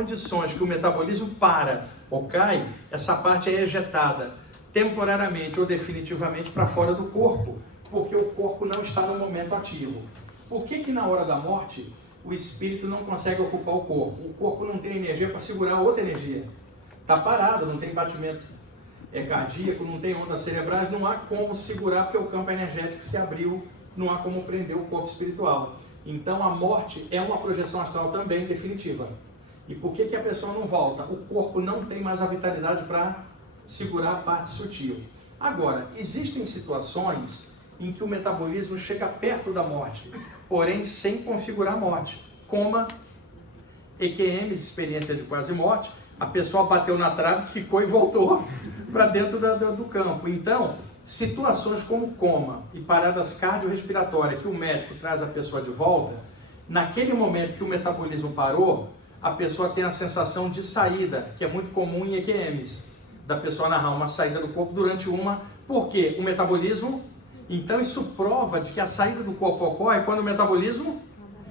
condições que o metabolismo para ou cai, essa parte é ejetada temporariamente ou definitivamente para fora do corpo, porque o corpo não está no momento ativo. Por que na hora da morte o espírito não consegue ocupar o corpo? O corpo não tem energia para segurar outra energia. Está parado, não tem batimento cardíaco, não tem ondas cerebrais, não há como segurar porque o campo energético se abriu, não há como prender o corpo espiritual. Então a morte é uma projeção astral também definitiva. E por que a pessoa não volta? O corpo não tem mais a vitalidade para segurar a parte sutil. Agora, existem situações em que o metabolismo chega perto da morte, porém sem configurar a morte. Como EQMs, experiência de quase morte, a pessoa bateu na trave, ficou e voltou para dentro do campo. Então, situações como coma e paradas cardiorrespiratórias, que o médico traz a pessoa de volta, naquele momento que o metabolismo parou, a pessoa tem a sensação de saída, que é muito comum em EQMs, da pessoa narrar uma saída do corpo durante uma, porque o metabolismo, então isso prova de que a saída do corpo ocorre quando o metabolismo,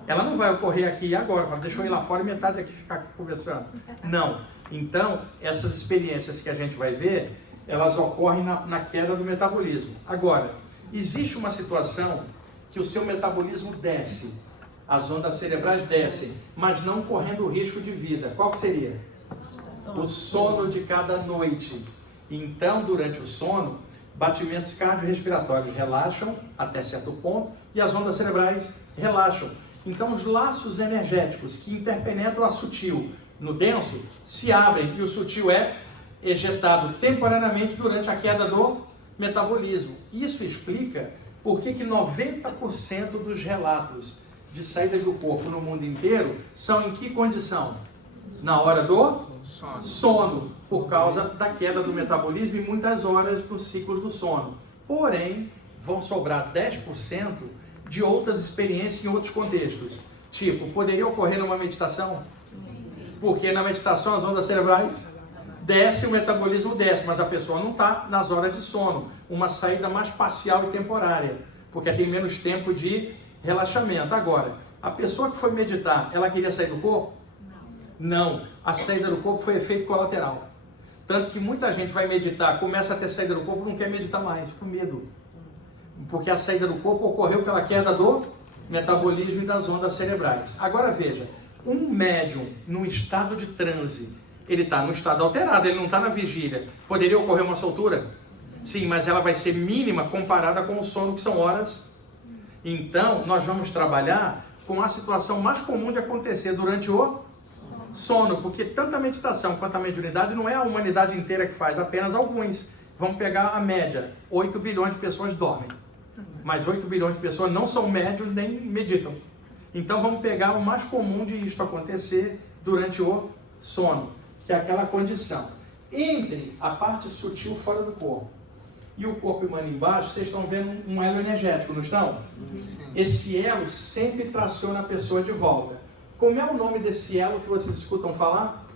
ela não vai ocorrer aqui e agora, fala, deixa eu ir lá fora e metade aqui ficar aqui conversando. Não. Então, essas experiências que a gente vai ver, elas ocorrem na queda do metabolismo. Agora, existe uma situação que o seu metabolismo desce, as ondas cerebrais descem, mas não correndo risco de vida. Qual que seria? O sono de cada noite. Então, durante o sono, batimentos cardiorrespiratórios relaxam até certo ponto e as ondas cerebrais relaxam. Então, os laços energéticos que interpenetram a sutil no denso se abrem e o sutil é ejetado temporariamente durante a queda do metabolismo. Isso explica por que 90% dos relatos de saída do corpo no mundo inteiro são em que condição? Na hora do sono, por causa da queda do metabolismo e muitas horas dos ciclos do sono. Porém, vão sobrar 10% de outras experiências em outros contextos. Tipo, poderia ocorrer numa meditação? Porque na meditação as ondas cerebrais descem, o metabolismo desce, mas a pessoa não está nas horas de sono. Uma saída mais parcial e temporária, porque tem menos tempo de relaxamento. Agora, a pessoa que foi meditar, ela queria sair do corpo? Não. A saída do corpo foi efeito colateral. Tanto que muita gente vai meditar, começa a ter saída do corpo, não quer meditar mais, por medo. Porque a saída do corpo ocorreu pela queda do metabolismo e das ondas cerebrais. Agora veja, um médium num estado de transe, ele está no estado alterado, ele não está na vigília. Poderia ocorrer uma soltura? Sim, mas ela vai ser mínima comparada com o sono, que são horas. Então, nós vamos trabalhar com a situação mais comum de acontecer durante o sono, porque tanto a meditação quanto a mediunidade não é a humanidade inteira que faz, apenas alguns. Vamos pegar a média, 8 bilhões de pessoas dormem, mas 8 bilhões de pessoas não são médiuns nem meditam. Então vamos pegar o mais comum de isto acontecer durante o sono, que é aquela condição entre a parte sutil fora do corpo e o corpo humano embaixo. Vocês estão vendo um elo energético, não estão? Sim. Esse elo sempre traciona a pessoa de volta. Como é o nome desse elo que vocês escutam falar?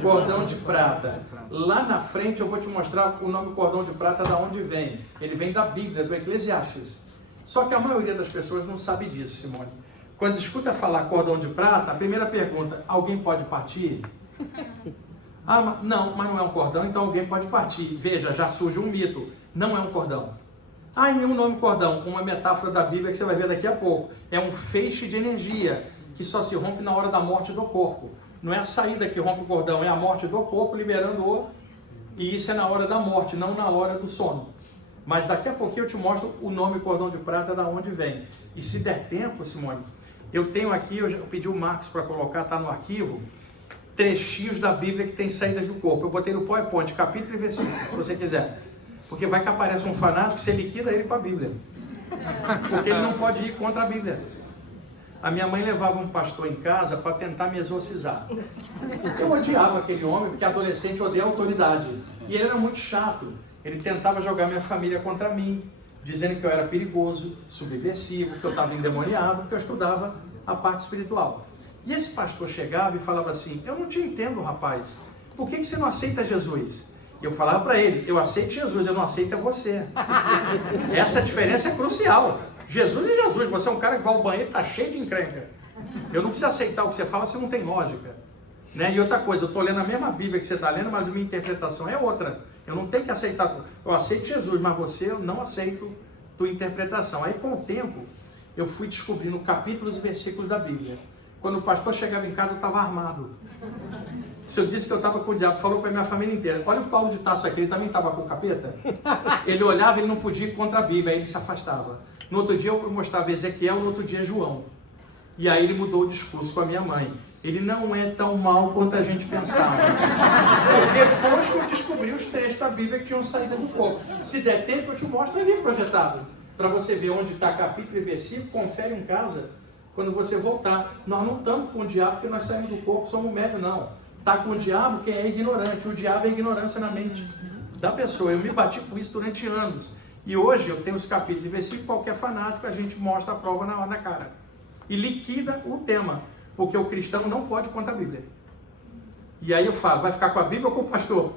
Cordão de prata. Lá na frente eu vou te mostrar o nome cordão de prata da onde vem. Ele vem da Bíblia, do Eclesiastes. Só que a maioria das pessoas não sabe disso, Simone. Quando escuta falar cordão de prata, a primeira pergunta, alguém pode partir? Ah, não, mas não é um cordão, então alguém pode partir. Veja, já surge um mito. Não é um cordão. Ah, e o nome cordão? Uma metáfora da Bíblia que você vai ver daqui a pouco. É um feixe de energia que só se rompe na hora da morte do corpo. Não é a saída que rompe o cordão, é a morte do corpo liberando o... E isso é na hora da morte, não na hora do sono. Mas daqui a pouquinho eu te mostro o nome cordão de prata da onde vem. E se der tempo, Simone, eu tenho aqui, eu pedi o Marcos para colocar, está no arquivo, trechinhos da Bíblia que tem saídas do corpo. Eu botei no PowerPoint, capítulo e versículo, se você quiser. Porque vai que aparece um fanático, você liquida ele com a Bíblia. Porque ele não pode ir contra a Bíblia. A minha mãe levava um pastor em casa para tentar me exorcizar. Eu odiava aquele homem, porque adolescente odeia autoridade. E ele era muito chato. Ele tentava jogar minha família contra mim, dizendo que eu era perigoso, subversivo, que eu estava endemoniado, que eu estudava a parte espiritual. E esse pastor chegava e falava assim, eu não te entendo, rapaz. Por que você não aceita Jesus? Eu falava para ele, eu aceito Jesus, eu não aceito é você. Essa diferença é crucial. Jesus é Jesus, você é um cara que vai ao banheiro e está cheio de encrenca. Eu não preciso aceitar o que você fala se não tem lógica. Né? E outra coisa, eu estou lendo a mesma Bíblia que você está lendo, mas a minha interpretação é outra. Eu não tenho que aceitar. Eu aceito Jesus, mas você, eu não aceito tua interpretação. Aí com o tempo, eu fui descobrindo capítulos e versículos da Bíblia. Quando o pastor chegava em casa, eu estava armado. Se eu disse que eu estava com o diabo, falou para a minha família inteira. Olha o Paulo de Tarso aqui, ele também estava com o capeta. Ele olhava, ele não podia ir contra a Bíblia, aí ele se afastava. No outro dia eu mostrava Ezequiel, no outro dia João. E aí ele mudou o discurso com a minha mãe. Ele não é tão mal quanto a gente pensava. Depois que eu descobri os trechos da Bíblia que tinham saído do corpo. Se der tempo, eu te mostro ali projetado. Para você ver onde está capítulo e versículo, confere em casa. Quando você voltar. Nós não estamos com o diabo porque nós saímos do corpo, somos médios, não. Está com o diabo quem é ignorante. O diabo é ignorância na mente da pessoa. Eu me bati com isso durante anos. E hoje eu tenho os capítulos e versículos, qualquer fanático, a gente mostra a prova na cara. E liquida o tema. Porque o cristão não pode contra a Bíblia. E aí eu falo, vai ficar com a Bíblia ou com o pastor?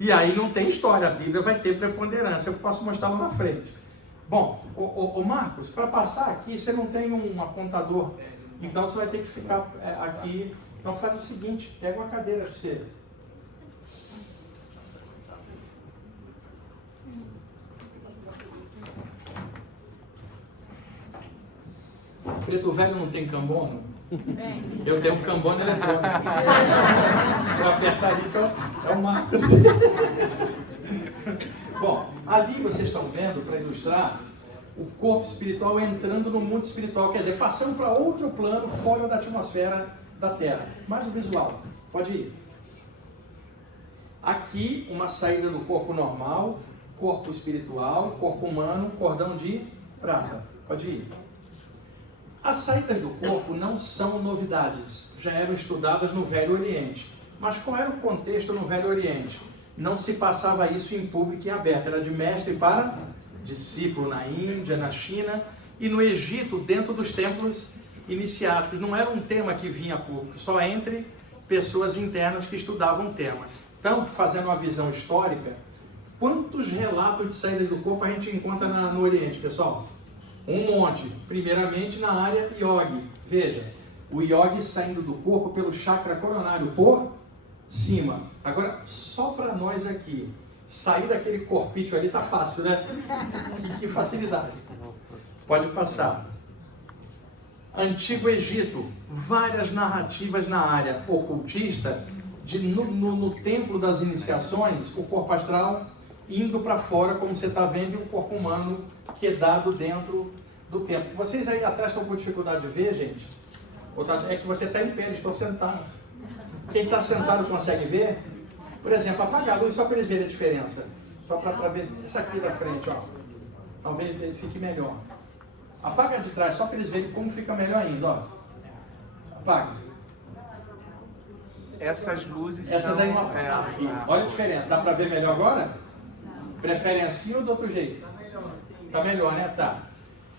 E aí não tem história, a Bíblia vai ter preponderância, eu posso mostrar lá na frente. Bom, o Marcos, para passar aqui, você não tem um apontador, então você vai ter que ficar aqui. Então faz o seguinte, pega uma cadeira para você. Preto Velho não tem cambono? Eu tenho um cambono eletrônico. Vou apertar ali que é o Marcos. Bom, ali vocês estão vendo, para ilustrar, o corpo espiritual entrando no mundo espiritual, quer dizer, passando para outro plano, fora da atmosfera da Terra. Mais um visual, pode ir. Aqui, uma saída do corpo normal, corpo espiritual, corpo humano, cordão de prata. Pode ir. As saídas do corpo não são novidades, já eram estudadas no Velho Oriente. Mas qual era o contexto no Velho Oriente? Não se passava isso em público e aberto, era de mestre para discípulo na Índia, na China e no Egito, dentro dos templos iniciáticos. Não era um tema que vinha a público, só entre pessoas internas que estudavam o tema. Então, fazendo uma visão histórica, quantos relatos de saídas do corpo a gente encontra no Oriente, pessoal? Um monte, primeiramente na área yogi. Veja, o yogi saindo do corpo pelo chakra coronário por cima. Agora, só para nós aqui, sair daquele corpício ali tá fácil, né? Que facilidade. Pode passar. Antigo Egito, várias narrativas na área ocultista, no templo das iniciações, o corpo astral indo para fora, como você está vendo, e o corpo humano quedado dentro do templo. Vocês aí atrás estão com dificuldade de ver, gente? É que você está em pé, eles estão sentados. Quem está sentado consegue ver? Por exemplo, apaga a luz só para eles verem a diferença. Só para ver isso aqui da frente, ó. Talvez fique melhor. Apaga de trás só para eles verem como fica melhor ainda, ó. Apaga. Essas luzes Essas são... aí não... Olha a diferença. Dá para ver melhor agora? Preferem assim ou do outro jeito? Está melhor, né? Tá.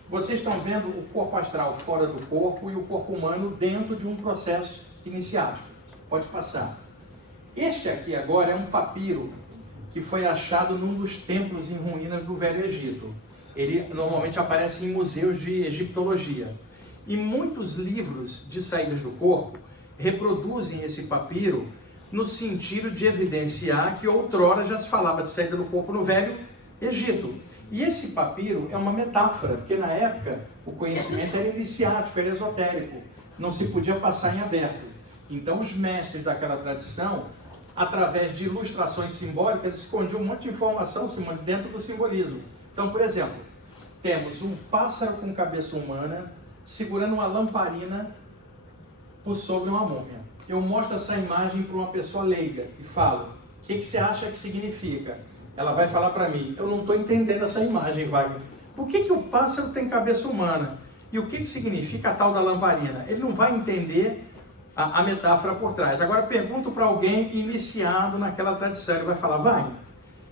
Vocês estão vendo o corpo astral fora do corpo e o corpo humano dentro de um processo iniciático. Pode passar. Este aqui agora é um papiro que foi achado num dos templos em ruínas do Velho Egito. Ele normalmente aparece em museus de egiptologia. E muitos livros de saídas do corpo reproduzem esse papiro no sentido de evidenciar que outrora já se falava de saída do corpo no Velho Egito. E esse papiro é uma metáfora, porque na época o conhecimento era iniciático, era esotérico, não se podia passar em aberto. Então os mestres daquela tradição, através de ilustrações simbólicas, escondiam um monte de informação dentro do simbolismo. Então, por exemplo, temos um pássaro com cabeça humana segurando uma lamparina por sobre uma múmia. Eu mostro essa imagem para uma pessoa leiga e falo, o que você acha que significa? Ela vai falar para mim, eu não estou entendendo essa imagem, Wagner. Por que o pássaro tem cabeça humana? E o que significa a tal da lamparina? Ele não vai entender a metáfora por trás. Agora pergunto para alguém iniciado naquela tradição, ele vai falar, Wagner,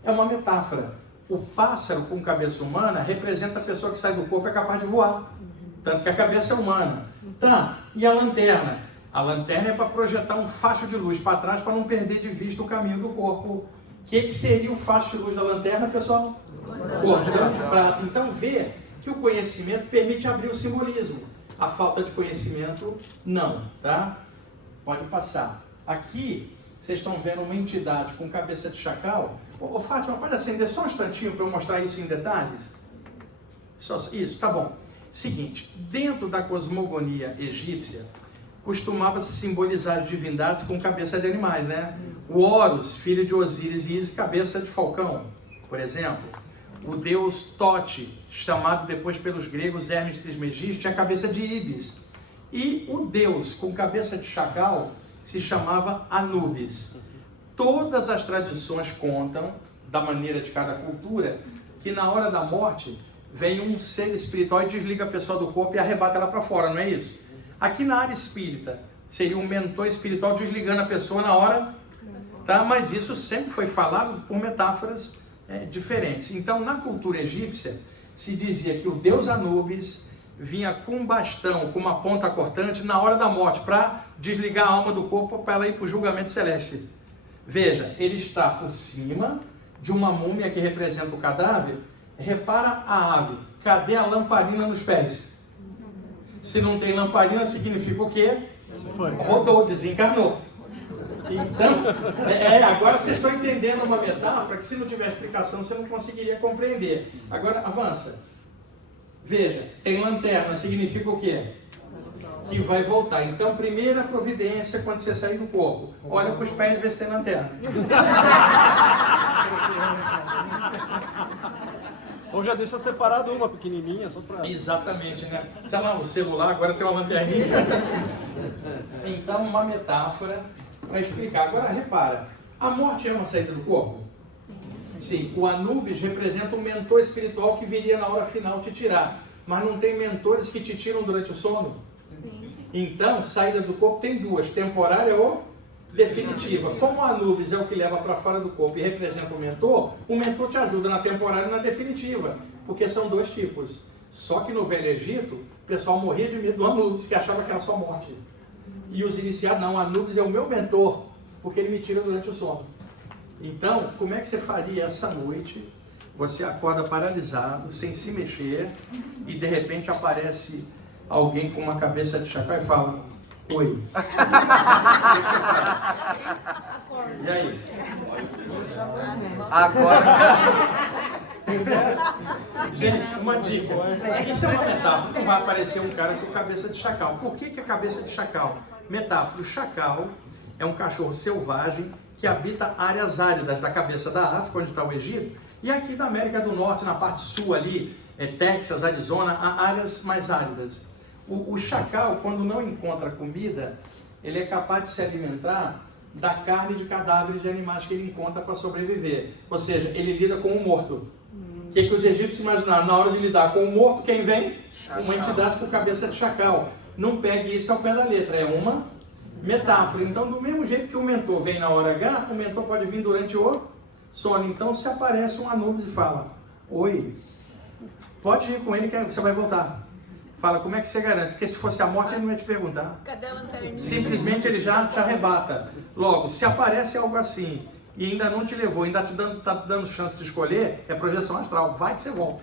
é uma metáfora. O pássaro com cabeça humana representa a pessoa que sai do corpo e é capaz de voar. Tanto que a cabeça é humana. Tá, e a lanterna? A lanterna é para projetar um facho de luz para trás para não perder de vista o caminho do corpo. O que seria o facho de luz da lanterna, pessoal? Cordão de prata. Então vê que o conhecimento permite abrir o simbolismo. A falta de conhecimento, não, tá? Pode passar. Aqui, vocês estão vendo uma entidade com cabeça de chacal. Ô Fátima, pode acender só um instantinho para eu mostrar isso em detalhes? Isso, tá bom. Seguinte, dentro da cosmogonia egípcia, costumava-se simbolizar as divindades com cabeça de animais, né? O Horus, filho de Osíris e Ísis, cabeça de falcão, por exemplo. O deus Tote, chamado depois pelos gregos Hermes Trismegisto, tinha cabeça de Ibis. E o deus com cabeça de chacal se chamava Anubis. Todas as tradições contam, da maneira de cada cultura, que na hora da morte vem um ser espiritual e desliga a pessoa do corpo e arrebata ela para fora, não é isso? Aqui na área espírita, seria um mentor espiritual desligando a pessoa na hora, tá? Mas isso sempre foi falado por metáforas diferentes. Então, na cultura egípcia, se dizia que o deus Anubis vinha com um bastão, com uma ponta cortante, na hora da morte, para desligar a alma do corpo para ela ir para o julgamento celeste. Veja, ele está por cima de uma múmia que representa o cadáver. Repara a ave, cadê a lamparina nos pés? Se não tem lamparina, significa o quê? Rodou, desencarnou. Então, agora vocês estão entendendo uma metáfora que se não tiver explicação você não conseguiria compreender. Agora, avança. Veja, tem lanterna, significa o quê? Que vai voltar. Então, primeira providência quando você sair do corpo, olha para os pés e vê se tem lanterna. Ou já deixa separado uma pequenininha, só para... Exatamente, né? Sei lá, o celular agora tem uma lanterninha. Então, uma metáfora para explicar. Agora, repara, a morte é uma saída do corpo? Sim. O Anubis representa um mentor espiritual que viria na hora final te tirar. Mas não tem mentores que te tiram durante o sono? Sim. Então, saída do corpo tem duas, temporária ou definitiva. Como o Anubis é o que leva para fora do corpo e representa o mentor te ajuda na temporária e na definitiva, porque são dois tipos. Só que no Velho Egito, o pessoal morria de medo do Anubis, que achava que era só morte. E os iniciados, não, Anubis é o meu mentor, porque ele me tira durante o sono. Então, como é que você faria essa noite? Você acorda paralisado, sem se mexer, e de repente aparece alguém com uma cabeça de chacal e fala: oi. E aí? Agora. Gente, uma dica. Isso é uma metáfora. Não vai aparecer um cara com cabeça de chacal. Por que é cabeça de chacal? Metáfora. O chacal é um cachorro selvagem que habita áreas áridas da cabeça da África, onde está o Egito, e aqui da América do Norte, na parte sul ali, Texas, Arizona, há áreas mais áridas. O chacal, quando não encontra comida, ele é capaz de se alimentar da carne de cadáveres de animais que ele encontra para sobreviver. Ou seja, ele lida com o morto. O que os egípcios imaginaram? Na hora de lidar com o morto, quem vem? Chacal. Uma entidade com cabeça de chacal. Não pegue isso ao pé da letra, é uma metáfora. Então, do mesmo jeito que o mentor vem na hora H, o mentor pode vir durante o sono. Então, se aparece um Anubis e fala: oi, pode ir com ele que você vai voltar. Fala, como é que você garante? Porque se fosse a morte, ele não ia te perguntar. Cadê a lanterninha? Simplesmente ele já te arrebata. Logo, se aparece algo assim e ainda não te levou, ainda tá te dando chance de escolher, é projeção astral. Vai que você volta.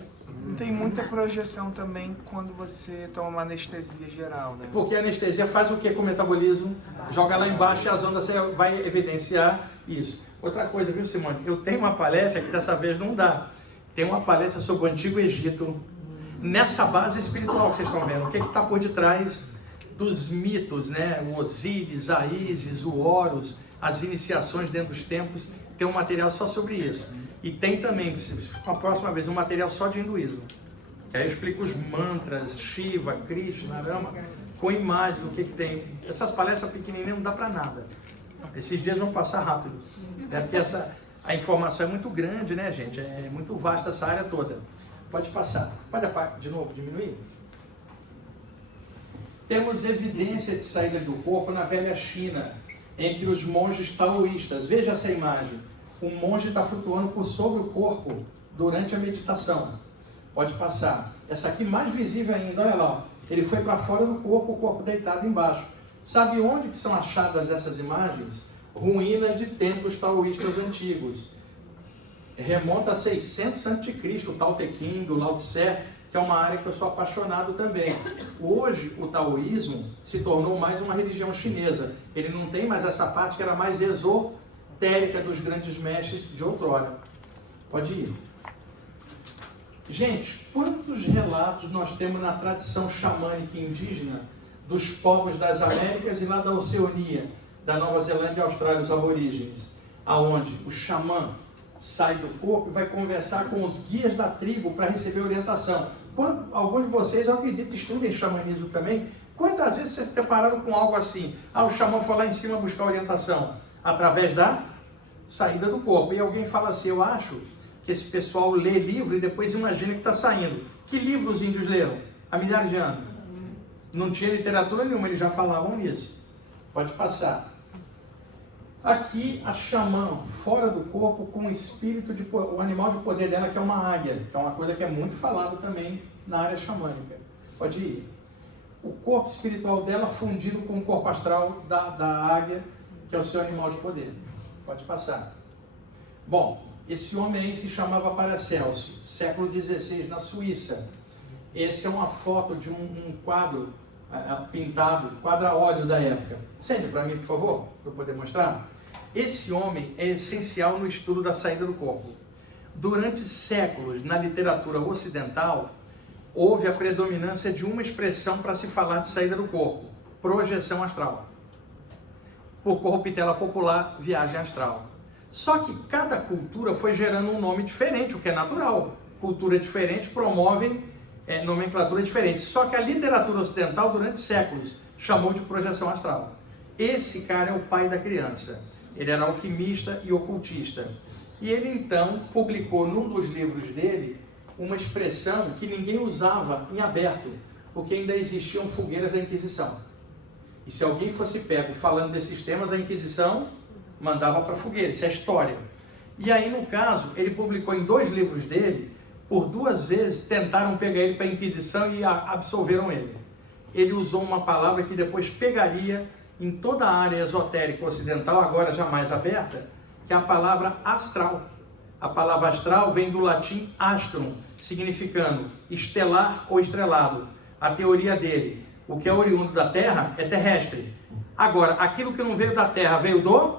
Tem muita projeção também quando você toma uma anestesia geral, né? Porque a anestesia faz o que com o metabolismo? Joga lá embaixo e as ondas você vai evidenciar isso. Outra coisa, viu, Simone? Eu tenho uma palestra que dessa vez não dá. Tem uma palestra sobre o Antigo Egito. Nessa base espiritual que vocês estão vendo, o que está por detrás dos mitos, né? O Osíris, a Ísis, o Horus, as iniciações dentro dos tempos, tem um material só sobre isso. E tem também, a próxima vez, um material só de hinduísmo. Que aí eu explico os mantras, Shiva, Krishna, Rama, com imagens do que tem. Essas palestras pequenininhas não dá para nada. Esses dias vão passar rápido. Porque a informação é muito grande, né, gente? É muito vasta essa área toda. Pode passar. Pode de novo diminuir? Temos evidência de saída do corpo na velha China, entre os monges taoístas. Veja essa imagem. O monge está flutuando por sobre o corpo durante a meditação. Pode passar. Essa aqui mais visível ainda, olha lá. Ele foi para fora do corpo, o corpo deitado embaixo. Sabe onde que são achadas essas imagens? Ruínas de templos taoístas antigos. Remonta a 600 a.C., o Tao Te Ching, o Lao Tse, que é uma área que eu sou apaixonado também. Hoje, o taoísmo se tornou mais uma religião chinesa. Ele não tem mais essa parte que era mais esotérica dos grandes mestres de outrora. Pode ir. Gente, quantos relatos nós temos na tradição xamânica indígena dos povos das Américas e lá da Oceania, da Nova Zelândia e Austrália, os aborígenes, aonde o xamã sai do corpo e vai conversar com os guias da tribo para receber orientação. Alguns de vocês, eu acredito, estudem xamanismo também. Quantas vezes vocês se depararam com algo assim? O xamã foi lá em cima buscar orientação através da saída do corpo. E alguém fala assim, eu acho que esse pessoal lê livro e depois imagina que está saindo. Que livro os índios leram? Há milhares de anos. Não tinha literatura nenhuma, eles já falavam nisso. Pode passar. Aqui a xamã, fora do corpo, com o espírito, o animal de poder dela, que é uma águia. Que é uma coisa que é muito falada também na área xamânica. Pode ir. O corpo espiritual dela fundido com o corpo astral da águia, que é o seu animal de poder. Pode passar. Bom, esse homem aí se chamava Paracelso, século XVI, na Suíça. Essa é uma foto de um quadro pintado, quadro a óleo da época. Sente para mim, por favor, para eu poder mostrar. Esse homem é essencial no estudo da saída do corpo. Durante séculos, na literatura ocidental, houve a predominância de uma expressão para se falar de saída do corpo: projeção astral. Por corruptela popular, viagem astral. Só que cada cultura foi gerando um nome diferente, o que é natural. Cultura diferente promove nomenclatura diferente. Só que a literatura ocidental, durante séculos, chamou de projeção astral. Esse cara é o pai da criança. Ele era alquimista e ocultista. E ele então publicou num dos livros dele uma expressão que ninguém usava em aberto, porque ainda existiam fogueiras da Inquisição. E se alguém fosse pego falando desses temas, a Inquisição mandava para a fogueira. Isso é história. E aí, no caso, ele publicou em 2 livros dele, por 2 vezes tentaram pegar ele para a Inquisição e absolveram ele. Ele usou uma palavra que depois pegaria em toda a área esotérica ocidental, agora jamais aberta, que é a palavra astral. A palavra astral vem do latim astrum, significando estelar ou estrelado. A teoria dele, o que é oriundo da Terra é terrestre. Agora, aquilo que não veio da Terra veio do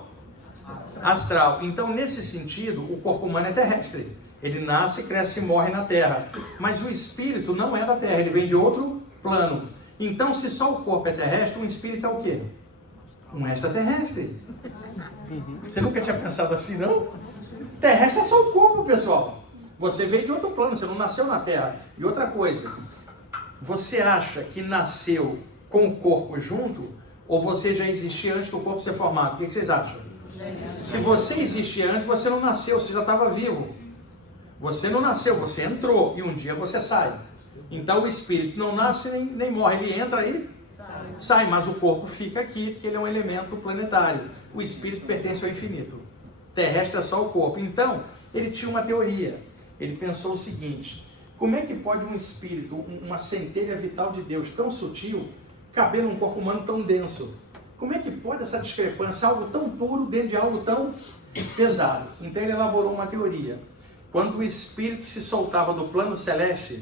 astral. Então, nesse sentido, o corpo humano é terrestre. Ele nasce, cresce e morre na Terra. Mas o espírito não é da Terra, ele vem de outro plano. Então, se só o corpo é terrestre, o espírito é o quê? Um extraterrestre. Você nunca tinha pensado assim, não? Terrestre é só o corpo, pessoal. Você veio de outro plano, você não nasceu na Terra. E outra coisa, você acha que nasceu com o corpo junto, ou você já existia antes do corpo ser formado? O que vocês acham? Se você existia antes, você não nasceu, você já estava vivo. Você não nasceu, você entrou, e um dia você sai. Então o espírito não nasce nem morre, ele entra e sai, mas o corpo fica aqui, porque ele é um elemento planetário. O espírito pertence ao infinito. Terrestre é só o corpo. Então, ele tinha uma teoria. Ele pensou o seguinte: como é que pode um espírito, uma centelha vital de Deus tão sutil, caber num corpo humano tão denso? Como é que pode essa discrepância, algo tão puro dentro de algo tão pesado? Então ele elaborou uma teoria. Quando o espírito se soltava do plano celeste,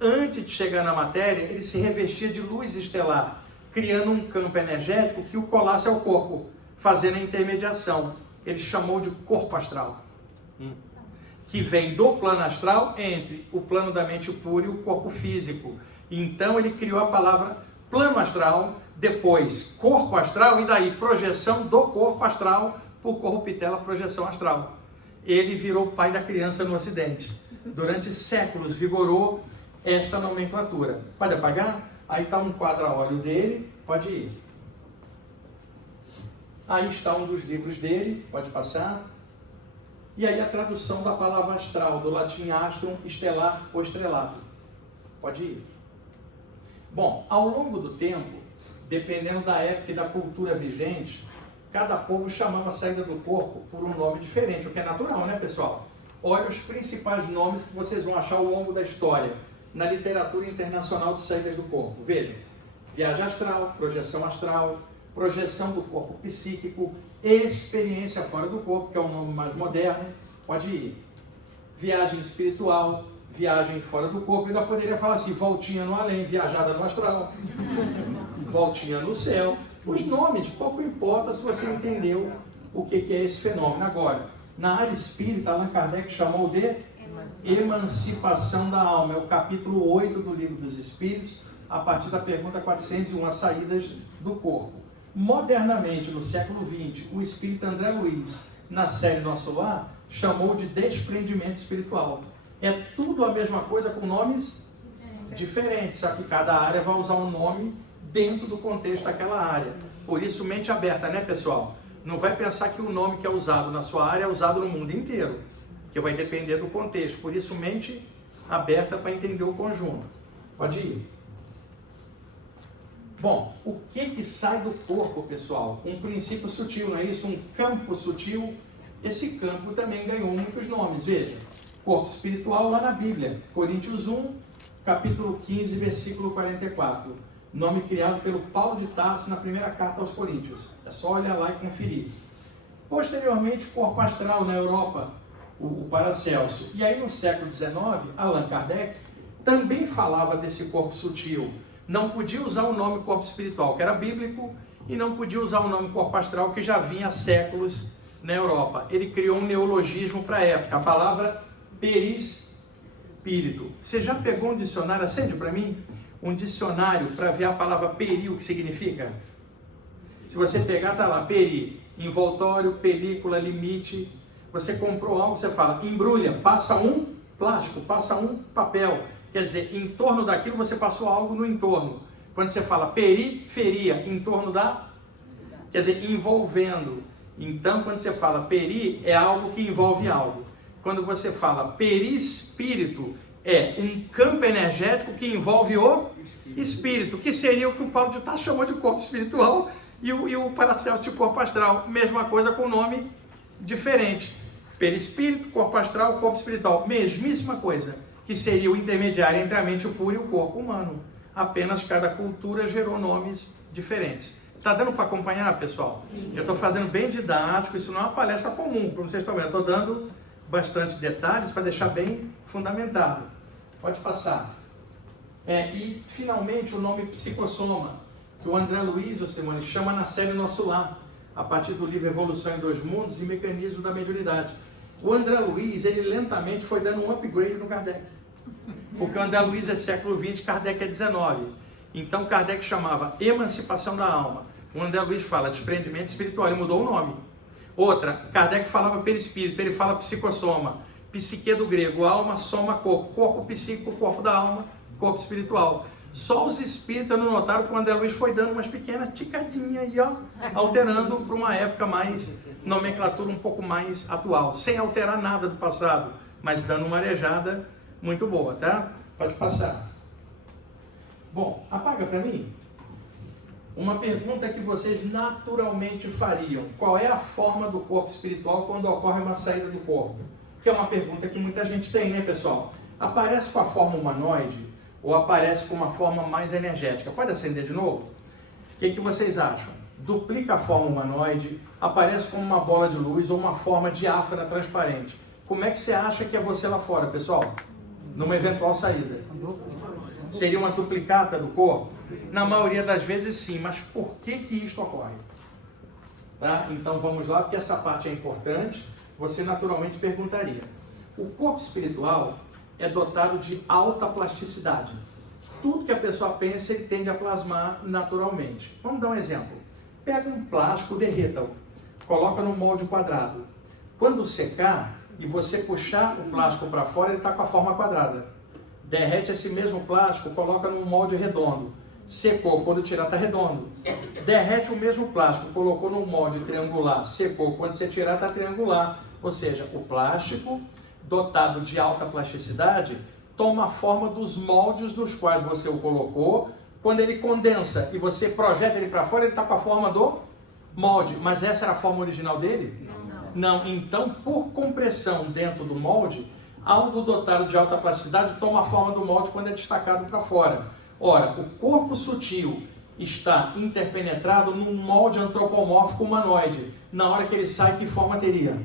antes de chegar na matéria, ele se revestia de luz estelar, criando um campo energético que o colasse ao corpo, fazendo a intermediação. Ele chamou de corpo astral, que vem do plano astral entre o plano da mente pura e o corpo físico. Então ele criou a palavra plano astral, depois corpo astral, e daí projeção do corpo astral por corruptela, projeção astral. Ele virou pai da criança no Ocidente. Durante séculos vigorou esta nomenclatura. Pode apagar? Aí está um quadro a óleo dele, pode ir. Aí está um dos livros dele, pode passar. E aí a tradução da palavra astral, do latim astrum, estelar ou estrelado. Pode ir. Bom, ao longo do tempo, dependendo da época e da cultura vigente, cada povo chamava a saída do corpo por um nome diferente, o que é natural, né, pessoal? Olha os principais nomes que vocês vão achar ao longo da história, na literatura internacional de saídas do corpo. Vejam: viagem astral, projeção do corpo psíquico, experiência fora do corpo, que é o nome mais moderno, pode ir. Viagem espiritual, viagem fora do corpo, ainda poderia falar assim: voltinha no além, viajada no astral, voltinha no céu, Os nomes, pouco importa se você entendeu o que é esse fenômeno. Agora, na área espírita, Allan Kardec chamou de emancipação da alma. É o capítulo 8 do Livro dos Espíritos, a partir da pergunta 401, as saídas do corpo. Modernamente, no século XX, o espírita André Luiz, na série Nosso Lar, chamou de desprendimento espiritual. É tudo a mesma coisa com nomes diferentes, só que cada área vai usar um nome dentro do contexto daquela área. Por isso, mente aberta, né, pessoal? Não vai pensar que o nome que é usado na sua área é usado no mundo inteiro, que vai depender do contexto. Por isso, mente aberta para entender o conjunto. Pode ir. Bom, o que sai do corpo, pessoal? Um princípio sutil, não é isso? Um campo sutil. Esse campo também ganhou muitos nomes. Veja, corpo espiritual lá na Bíblia, Coríntios 1, capítulo 15, versículo 44. Nome criado pelo Paulo de Tarso na primeira carta aos Coríntios. É só olhar lá e conferir. Posteriormente, corpo astral na Europa, o Paracelso. E aí no século XIX, Allan Kardec também falava desse corpo sutil. Não podia usar o nome corpo espiritual, que era bíblico, e não podia usar o nome corpo astral, que já vinha há séculos na Europa. Ele criou um neologismo para a época, a palavra perispírito. Você já pegou um dicionário? Acende para mim um dicionário para ver a palavra peri, o que significa? Se você pegar, está lá, peri, envoltório, película, limite. Você comprou algo, você fala, embrulha, passa um plástico, passa um papel. Quer dizer, em torno daquilo você passou algo no entorno. Quando você fala periferia, em torno da... Quer dizer, envolvendo. Então, quando você fala peri, é algo que envolve algo. Quando você fala perispírito, é um campo energético que envolve o espírito, que seria o que o Paulo de Tarso chamou de corpo espiritual e o Paracelso de corpo astral. Mesma coisa com nome diferente. Perispírito, corpo astral, corpo espiritual. Mesmíssima coisa, que seria o intermediário entre a mente pura e o corpo humano. Apenas cada cultura gerou nomes diferentes. Está dando para acompanhar, pessoal? Eu estou fazendo bem didático, isso não é uma palestra comum, como vocês estão vendo. Eu estou dando bastante detalhes para deixar bem fundamentado. Pode passar. E, finalmente, o nome psicossoma, que o André Luiz, o Simone, chama na série Nosso Lar, a partir do livro Evolução em Dois Mundos e Mecanismo da Mediunidade. O André Luiz, ele lentamente foi dando um upgrade no Kardec. Porque o André Luiz é século XX, Kardec é 19. Então, Kardec chamava emancipação da alma. O André Luiz fala desprendimento espiritual, ele mudou o nome. Outra, Kardec falava perispírito, ele fala psicossoma. Psique do grego, alma, soma, corpo. Corpo psíquico, corpo da alma, corpo espiritual. Só os espíritas não notaram que o André Luiz foi dando umas pequenas ticadinhas aí, ó, alterando para uma época mais, nomenclatura um pouco mais atual, sem alterar nada do passado, mas dando uma arejada muito boa, tá? Pode passar. Bom, apaga para mim. Uma pergunta que vocês naturalmente fariam. Qual é a forma do corpo espiritual quando ocorre uma saída do corpo? Que é uma pergunta que muita gente tem, né, pessoal? Aparece com a forma humanoide ou aparece com uma forma mais energética? Pode acender de novo? O que vocês acham? Duplica a forma humanoide, aparece como uma bola de luz ou uma forma diáfana transparente. Como é que você acha que é você lá fora, pessoal? Numa eventual saída? Seria uma duplicata do corpo? Na maioria das vezes sim, mas por que isto ocorre? Tá? Então vamos lá, porque essa parte é importante. Você naturalmente perguntaria. O corpo espiritual é dotado de alta plasticidade. Tudo que a pessoa pensa, ele tende a plasmar naturalmente. Vamos dar um exemplo. Pega um plástico, derreta-o, coloca no molde quadrado. Quando secar e você puxar o plástico para fora, ele está com a forma quadrada. Derrete esse mesmo plástico, coloca num molde redondo. Secou, quando tirar está redondo. Derrete o mesmo plástico, colocou num molde triangular, secou, quando você tirar está triangular. Ou seja, o plástico dotado de alta plasticidade toma a forma dos moldes nos quais você o colocou. Quando ele condensa e você projeta ele para fora, ele está com a forma do molde. Mas essa era a forma original dele? Não. Então, por compressão dentro do molde, algo dotado de alta plasticidade toma a forma do molde quando é destacado para fora. Ora, o corpo sutil está interpenetrado num molde antropomórfico humanoide. Na hora que ele sai, que forma teria?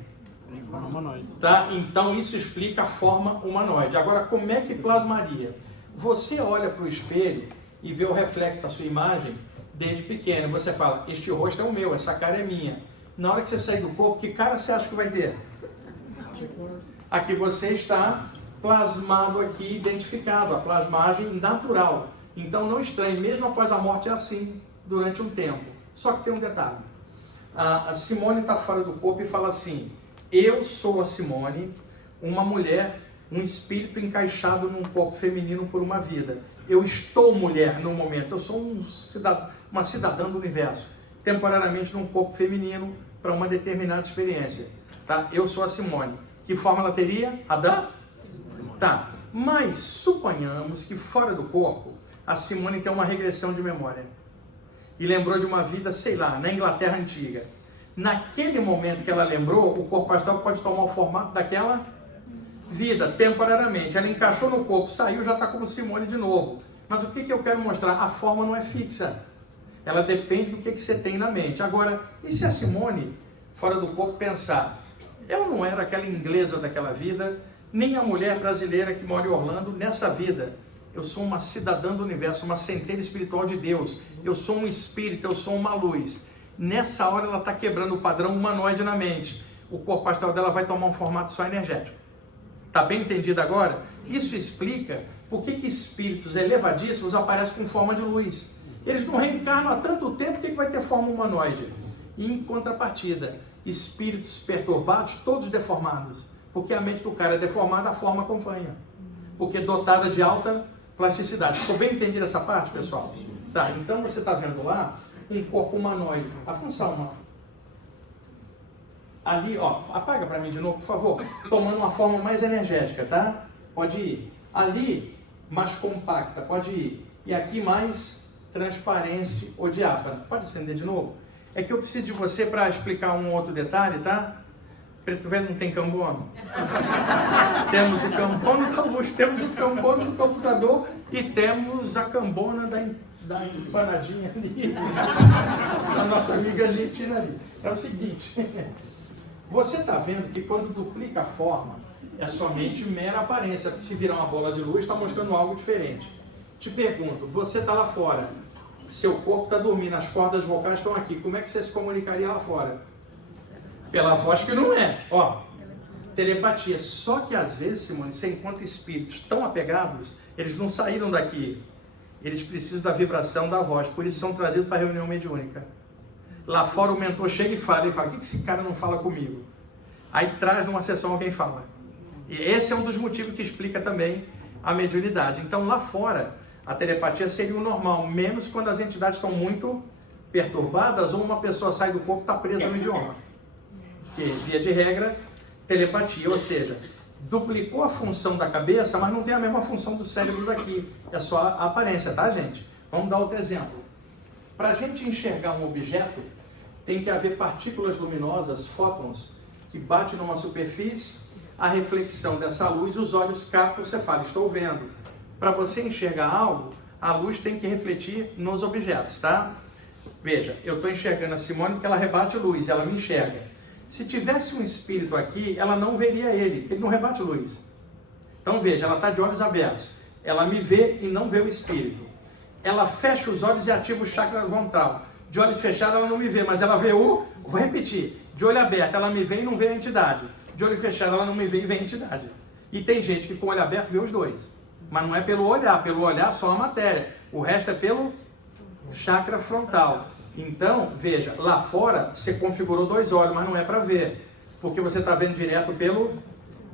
Humanoide. Tá? Então isso explica a forma humanoide. Agora, como é que plasmaria? Você olha para o espelho e vê o reflexo da sua imagem desde pequeno. Você fala, este rosto é o meu, essa cara é minha. Na hora que você sair do corpo, que cara você acha que vai ter? Aqui você está plasmado aqui, identificado, a plasmagem natural. Então não estranhe, mesmo após a morte é assim, durante um tempo. Só que tem um detalhe. A Simone está fora do corpo e fala assim, eu sou a Simone, uma mulher, um espírito encaixado num corpo feminino por uma vida. Eu estou mulher no momento, eu sou uma cidadã do universo, temporariamente num corpo feminino para uma determinada experiência. Tá? Eu sou a Simone. Que forma ela teria? Adã? Tá. Mas suponhamos que fora do corpo, a Simone tem uma regressão de memória. E lembrou de uma vida, sei lá, na Inglaterra antiga. Naquele momento que ela lembrou, o corpo astral pode tomar o formato daquela vida, temporariamente. Ela encaixou no corpo, saiu, já está como Simone de novo. Mas o que eu quero mostrar? A forma não é fixa. Ela depende do que você tem na mente. Agora, e se a Simone, fora do corpo, pensar, eu não era aquela inglesa daquela vida, nem a mulher brasileira que mora em Orlando nessa vida. Eu sou uma cidadã do universo, uma centelha espiritual de Deus. Eu sou um espírito, eu sou uma luz. Nessa hora ela está quebrando o padrão humanoide na mente. O corpo astral dela vai tomar um formato só energético. Está bem entendido agora? Isso explica por que espíritos elevadíssimos aparecem com forma de luz. Eles não reencarnam há tanto tempo, que vai ter forma humanoide? E em contrapartida, espíritos perturbados, todos deformados. Porque a mente do cara é deformada, a forma acompanha. Porque dotada de alta plasticidade. Ficou bem entendido essa parte, pessoal? Tá, então você está vendo lá um corpo humanoide. A função humana. Ali, ó, apaga para mim de novo, por favor. Tomando uma forma mais energética, tá? Pode ir. Ali, mais compacta, pode ir. E aqui mais transparência ou diáfana. Pode acender de novo? É que eu preciso de você para explicar um outro detalhe, tá? Preto Velho não tem cambono? Temos o cambono da luz, temos o cambono do computador e temos a cambona da empanadinha ali, da nossa amiga argentina ali. É o seguinte, você está vendo que quando duplica a forma, é somente mera aparência. Se virar uma bola de luz, está mostrando algo diferente. Te pergunto, você está lá fora, seu corpo está dormindo, as cordas vocais estão aqui, como é que você se comunicaria lá fora? Pela voz que não é, ó, telepatia. Só que às vezes, Simone, você encontra espíritos tão apegados, eles não saíram daqui, eles precisam da vibração da voz, por isso são trazidos para a reunião mediúnica. Lá fora o mentor chega e fala, o que esse cara não fala comigo? Aí traz numa sessão alguém fala. E esse é um dos motivos que explica também a mediunidade. Então lá fora, a telepatia seria o normal, menos quando as entidades estão muito perturbadas ou uma pessoa sai do corpo e está presa no idioma. Que, via de regra, telepatia, ou seja, duplicou a função da cabeça, mas não tem a mesma função do cérebro daqui. É só a aparência, tá, gente? Vamos dar outro exemplo. Para a gente enxergar um objeto, tem que haver partículas luminosas, fótons, que batem numa superfície, a reflexão dessa luz, os olhos captam, você fala, estou vendo. Para você enxergar algo, a luz tem que refletir nos objetos, tá? Veja, eu estou enxergando a Simone porque ela rebate luz, ela me enxerga. Se tivesse um espírito aqui, ela não veria ele, porque ele não rebate luz. Então veja, ela está de olhos abertos. Ela me vê e não vê o espírito. Ela fecha os olhos e ativa o chakra ventral. De olhos fechados ela não me vê, mas ela vê vou repetir, de olho aberto ela me vê e não vê a entidade. De olho fechado ela não me vê e vê a entidade. E tem gente que com o olho aberto vê os dois. Mas não é pelo olhar só a matéria. O resto é pelo chakra frontal. Então, veja, lá fora você configurou dois olhos, mas não é para ver. Porque você está vendo direto pelo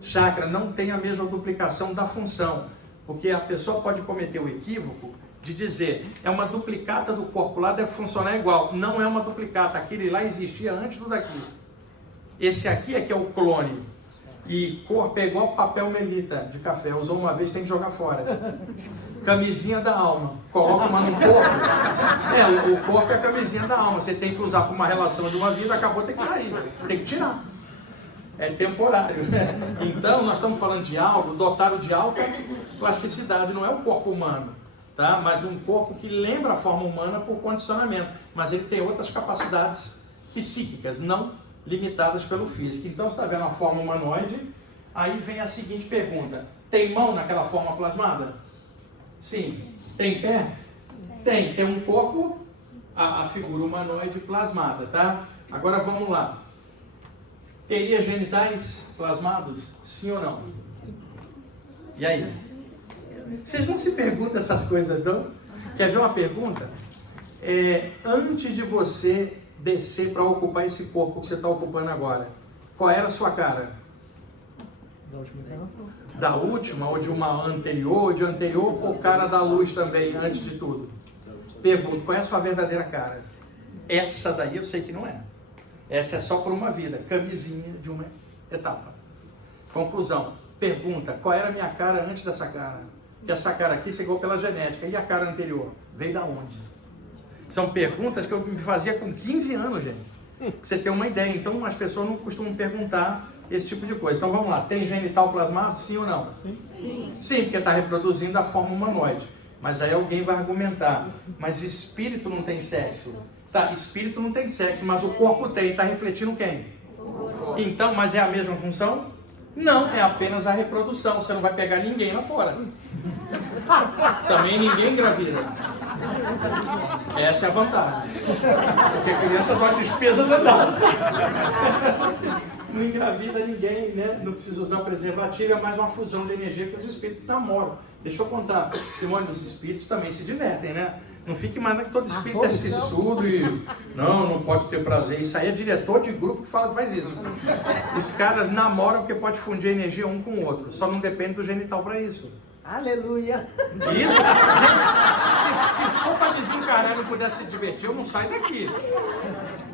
chakra. Não tem a mesma duplicação da função. Porque a pessoa pode cometer o equívoco de dizer, é uma duplicata do corpo lá, deve funcionar igual. Não é uma duplicata, aquele lá existia antes do daqui. Esse aqui é que é o clone. E corpo é igual papel melita de café. Usou uma vez, tem que jogar fora. Camisinha da alma. Coloca uma no corpo. O corpo é a camisinha da alma. Você tem que usar para uma relação de uma vida, acabou, tem que sair. Tem que tirar. É temporário. Então, nós estamos falando de algo dotado de alta plasticidade. Não é o corpo humano, tá? Mas um corpo que lembra a forma humana por condicionamento. Mas ele tem outras capacidades psíquicas, não limitadas pelo físico. Então, você está vendo a forma humanoide, aí vem a seguinte pergunta. Tem mão naquela forma plasmada? Sim. Tem pé? Tem. Tem um corpo a figura humanoide plasmada, tá? Agora vamos lá. Teria genitais plasmados? Sim ou não? E aí? Vocês não se perguntam essas coisas, não? Quer ver uma pergunta? Antes de você descer para ocupar esse corpo que você está ocupando agora, qual era a sua cara? Da última encarnação. Da última, ou de uma anterior, ou de anterior, ou cara da luz também, antes de tudo? Pergunto, qual é a sua verdadeira cara? Essa daí eu sei que não é. Essa é só por uma vida, camisinha de uma etapa. Conclusão, pergunta, qual era a minha cara antes dessa cara? Que essa cara aqui chegou pela genética, e a cara anterior? Veio da onde? São perguntas que eu me fazia com 15 anos, gente. Pra você ter uma ideia. Então as pessoas não costumam perguntar esse tipo de coisa. Então vamos lá, tem genital plasmado, sim ou não? Sim. Sim, porque está reproduzindo a forma humanoide. Mas aí alguém vai argumentar, mas espírito não tem sexo. Tá, espírito não tem sexo, mas o corpo tem, está refletindo quem? Então, mas é a mesma função? Não, é apenas a reprodução. Você não vai pegar ninguém lá fora. Também ninguém engravida. Essa é a vantagem. Porque a criança dá uma despesa danada. Não engravida ninguém, né? Não precisa usar preservativo, é mais uma fusão de energia que os espíritos namoram. Deixa eu contar, Simone, os espíritos também se divertem, né? Não fique imaginando que todo espírito é sissudo e não pode ter prazer. Isso aí é diretor de grupo que fala que faz isso. Os caras namoram porque pode fundir energia um com o outro. Só não depende do genital para isso. Aleluia! Isso? Se for para desencarnar e não puder se divertir, eu não saio daqui.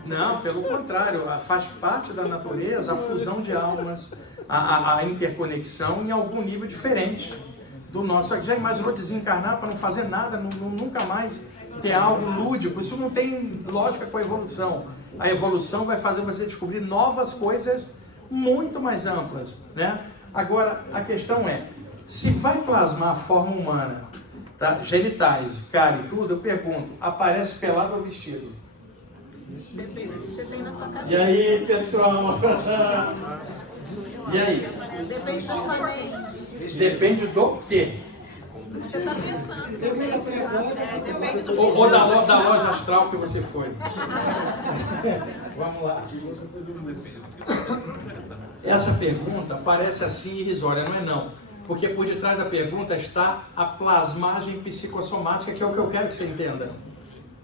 Não, pelo contrário, faz parte da natureza a fusão de almas, a interconexão em algum nível diferente do nosso. Já imaginou desencarnar para não fazer nada, nunca mais ter algo lúdico? Isso não tem lógica com a evolução. A evolução vai fazer você descobrir novas coisas muito mais amplas, né? Agora, a questão é, se vai plasmar a forma humana, tá? Genitais, cara e tudo, eu pergunto, aparece pelado ou vestido? Depende do que você tem na sua cabeça. E aí, pessoal? E aí? Depende da sua mente. Depende do quê? Do que você está pensando. Depende do Ou da loja astral que você foi. Vamos lá. Essa pergunta parece assim irrisória, não é não? Porque por detrás da pergunta está a plasmagem psicossomática, que é o que eu quero que você entenda.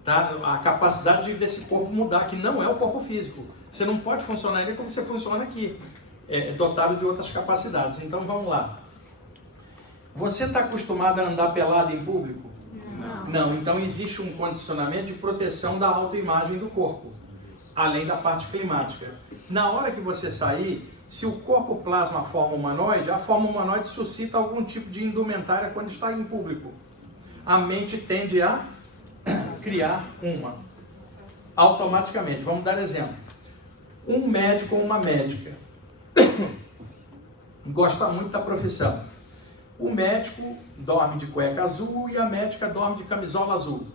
Tá? A capacidade desse corpo mudar, que não é o corpo físico. Você não pode funcionar ele como você funciona aqui, dotado de outras capacidades. Então vamos lá. Você está acostumado a andar pelado em público? Não. Então existe um condicionamento de proteção da autoimagem do corpo, além da parte climática. Na hora que você sair, se o corpo plasma a forma humanoide suscita algum tipo de indumentária quando está em público. A mente tende a criar uma, automaticamente. Vamos dar exemplo. Um médico ou uma médica gosta muito da profissão. O médico dorme de cueca azul e a médica dorme de camisola azul.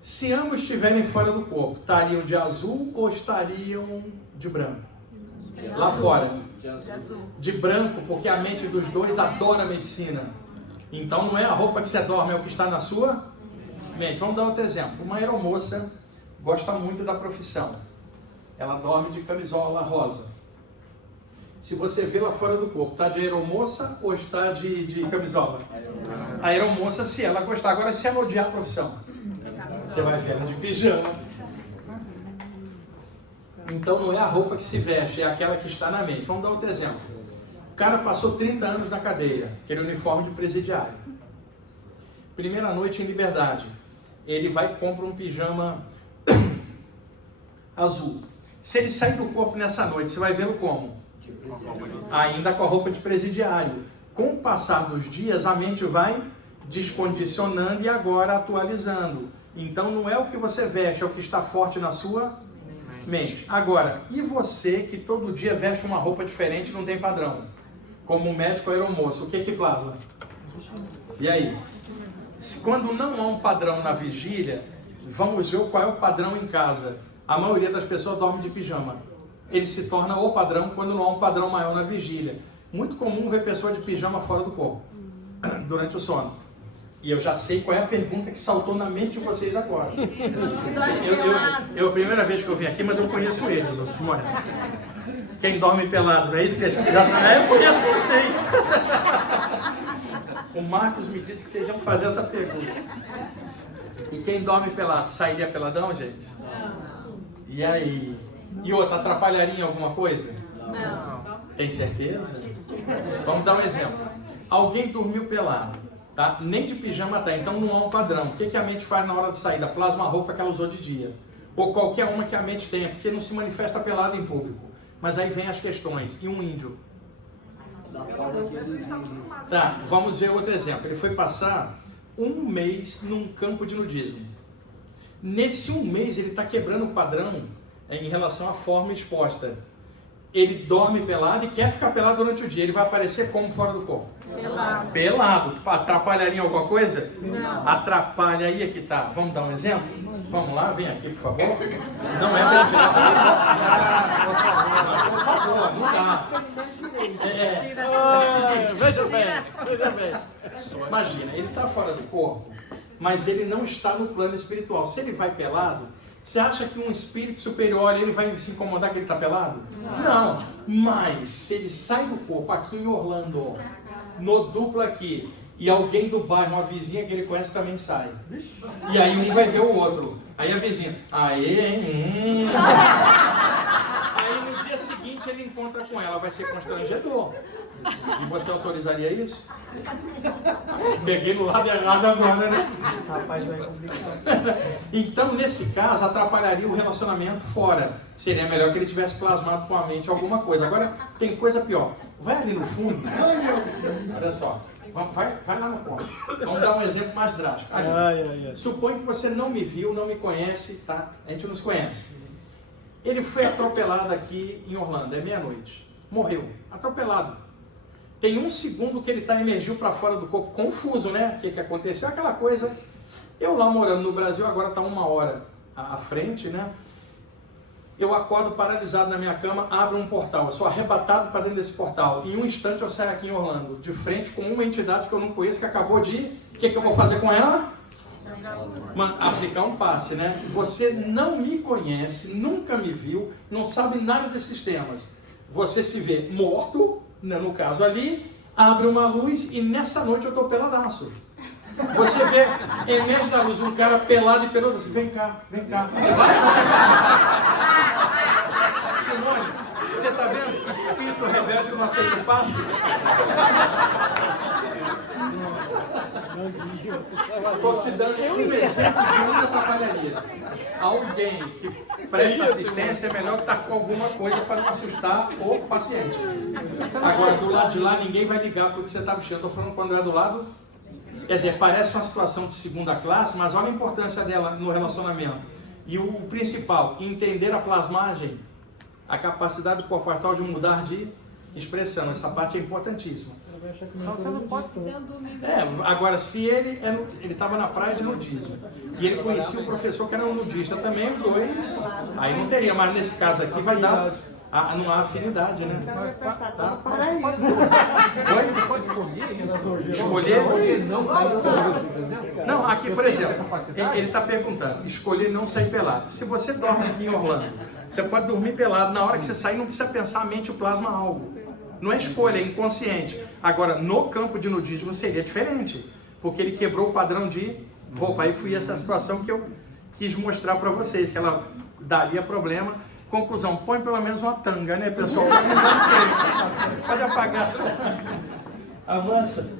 Se ambos estiverem fora do corpo, estariam de azul ou estariam de branco? Lá fora. De branco, porque a mente dos dois adora a medicina. Então não é a roupa que você dorme, é o que está na sua mente. Vamos dar outro exemplo. Uma aeromoça gosta muito da profissão. Ela dorme de camisola rosa. Se você vê lá fora do corpo, está de aeromoça ou está de camisola? A aeromoça, se ela gostar. Agora, se ela odiar a profissão, você vai ver ela de pijama. Então não é a roupa que se veste, é aquela que está na mente. Vamos dar outro exemplo. O cara passou 30 anos na cadeia, aquele uniforme de presidiário. Primeira noite em liberdade. Ele vai e compra um pijama azul. Se ele sair do corpo nessa noite, você vai vê-lo como? Ainda com a roupa de presidiário. Com o passar dos dias, a mente vai descondicionando e agora atualizando. Então não é o que você veste, é o que está forte na sua mente. Agora, e você que todo dia veste uma roupa diferente, não tem padrão? Como um médico ou aeromoço, o que plasma? E aí? Quando não há um padrão na vigília, vamos ver qual é o padrão em casa. A maioria das pessoas dorme de pijama. Ele se torna o padrão quando não há um padrão maior na vigília. Muito comum ver pessoa de pijama fora do corpo, durante o sono. E eu já sei qual é a pergunta que saltou na mente de vocês agora. Eu A primeira vez que eu vim aqui, mas eu conheço eles, ô Simone. Quem dorme pelado, não é isso que a gente já tá? Eu conheço vocês. O Marcos me disse que vocês iam fazer essa pergunta. E quem dorme pelado, sairia peladão, gente? E aí? E outra, atrapalharia em alguma coisa? Não. Tem certeza? Vamos dar um exemplo. Alguém dormiu pelado, tá? Nem de pijama tá, então não há um padrão. O que a mente faz na hora de sair? Plasma a roupa que ela usou de dia. Ou qualquer uma que a mente tenha, porque não se manifesta pelado em público. Mas aí vem as questões. E um índio? Tá, vamos ver outro exemplo. Ele foi passar um mês num campo de nudismo. Nesse um mês ele está quebrando o padrão em relação à forma exposta. Ele dorme pelado e quer ficar pelado durante o dia. Ele vai aparecer como fora do corpo? Pelado. Pelado. Atrapalharia em alguma coisa? Não. Atrapalha, aí é que tá. Vamos dar um exemplo? Vamos lá, vem aqui, por favor. Não é para tirar. Não, por favor, não dá. Veja bem. Imagina, ele está fora do corpo, mas ele não está no plano espiritual. Se ele vai pelado, você acha que um espírito superior ele vai se incomodar que ele está pelado? Não. Mas se ele sai do corpo aqui em Orlando, no duplo aqui, e alguém do bairro, uma vizinha que ele conhece também sai. E aí um vai ver o outro. Aí a vizinha, aê, hein? Aí no dia seguinte ele encontra com ela, vai ser constrangedor. E você autorizaria isso? Peguei no lado errado agora, né? Rapaz, vai complicar. Então, nesse caso, atrapalharia o relacionamento fora. Seria melhor que ele tivesse plasmado com a mente alguma coisa. Agora, tem coisa pior. Vai ali no fundo. Olha só. Vai lá no ponto. Vamos dar um exemplo mais drástico. Ali. Suponha que você não me viu, não me conhece, tá? A gente não se conhece. Ele foi atropelado aqui em Orlando, é meia-noite. Morreu. Atropelado. Tem um segundo que ele emergiu para fora do corpo, confuso, né? O que aconteceu? Aquela coisa. Eu lá morando no Brasil, agora está 1 hora à frente, né? Eu acordo paralisado na minha cama, abro um portal. Eu sou arrebatado para dentro desse portal. Em um instante eu saio aqui em Orlando, de frente com uma entidade que eu não conheço, que acabou de... O que eu vou fazer com ela? Aplicar um passe, né? Você não me conhece, nunca me viu, não sabe nada desses temas. Você se vê morto, no caso ali, abre uma luz e nessa noite eu estou peladaço. Você vê, emerge da luz, um cara pelado e peludo assim, vem cá. Vai! Simone, você está vendo? Espírito rebelde que não aceita o passe? Estou te dando um exemplo de uma das atrapalharias. Alguém que presta assistência é melhor estar com alguma coisa para não assustar o paciente. Agora, do lado de lá, ninguém vai ligar para o que você está mexendo. Estou falando quando é do lado. Quer dizer, parece uma situação de segunda classe, mas olha a importância dela no relacionamento. E o principal, entender a plasmagem, a capacidade corporal de mudar de expressão. Essa parte é importantíssima. Você não pode se dentro do nível. Agora, se ele estava na praia de nudismo e ele conhecia o professor que era um nudista também, os dois, aí não teria, mas nesse caso aqui vai dar, não há afinidade, né? Tá? Escolher? Não, aqui, por exemplo, ele está perguntando, escolher não sair pelado. Se você dorme aqui em Orlando, você pode dormir pelado, na hora que você sair não precisa pensar a mente, o plasma algo. Não é escolha, é inconsciente. Agora, no campo de nudismo seria diferente, porque ele quebrou o padrão de roupa. Aí foi essa situação que eu quis mostrar para vocês, que ela daria problema. Conclusão, põe pelo menos uma tanga, né, pessoal? Pode apagar. Avança.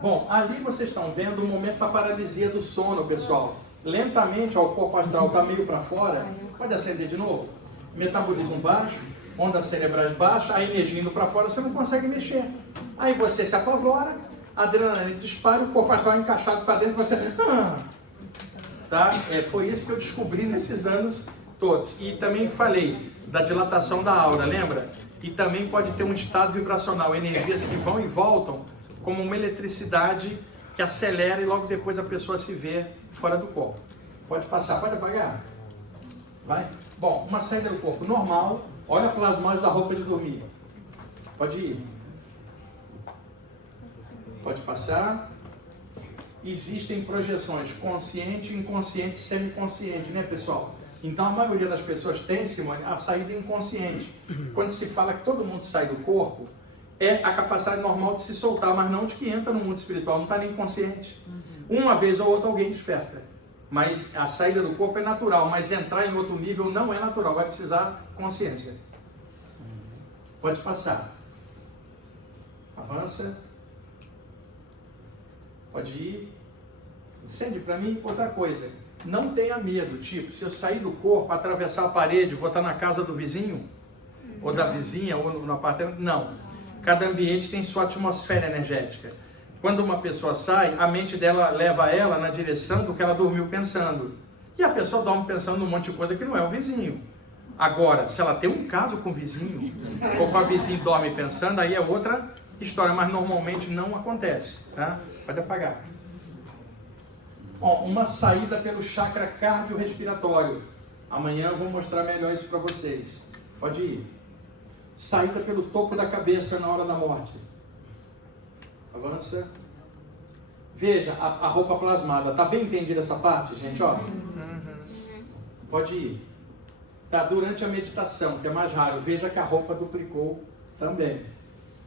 Bom, ali vocês estão vendo o momento da paralisia do sono, pessoal. Lentamente, ó, o corpo astral está meio para fora. Pode acender de novo? Metabolismo baixo. Ondas cerebrais baixas, a energia indo para fora, você não consegue mexer. Aí você se apavora, a adrenalina dispara, o corpo astral encaixado para dentro, você... Tá? Foi isso que eu descobri nesses anos todos. E também falei da dilatação da aura, lembra? E também pode ter um estado vibracional, energias que vão e voltam, como uma eletricidade que acelera e logo depois a pessoa se vê fora do corpo. Pode passar, pode apagar? Vai? Bom, uma saída do corpo normal. Olha a plasmagem da roupa de dormir. Pode ir. Pode passar. existem projeções consciente, inconsciente, semiconsciente, né, pessoal? Então a maioria das pessoas tem, Simone, a saída inconsciente. Quando se fala que todo mundo sai do corpo, é a capacidade normal de se soltar, mas não de que entra no mundo espiritual, não está nem consciente. Uma vez ou outra alguém desperta. Mas a saída do corpo é natural, mas entrar em outro nível não é natural, vai precisar consciência. Pode passar. Avança. Pode ir. Acende para mim. Outra coisa, não tenha medo, tipo, se eu sair do corpo, atravessar a parede, vou estar na casa do vizinho, ou da vizinha, ou no apartamento, não. Cada ambiente tem sua atmosfera energética. Quando uma pessoa sai, a mente dela leva ela na direção do que ela dormiu pensando. E a pessoa dorme pensando num monte de coisa que não é o vizinho. Agora, se ela tem um caso com o vizinho, ou com a vizinha dorme pensando, aí é outra história, mas normalmente não acontece, tá? Pode apagar. Ó, uma saída pelo chakra cardiorrespiratório. Amanhã eu vou mostrar melhor isso para vocês. Pode ir. Saída pelo topo da cabeça na hora da morte. Avança. Veja a roupa plasmada. Tá bem entendida essa parte, gente? Ó. Pode ir. Tá, durante a meditação, que é mais raro, veja que a roupa duplicou também.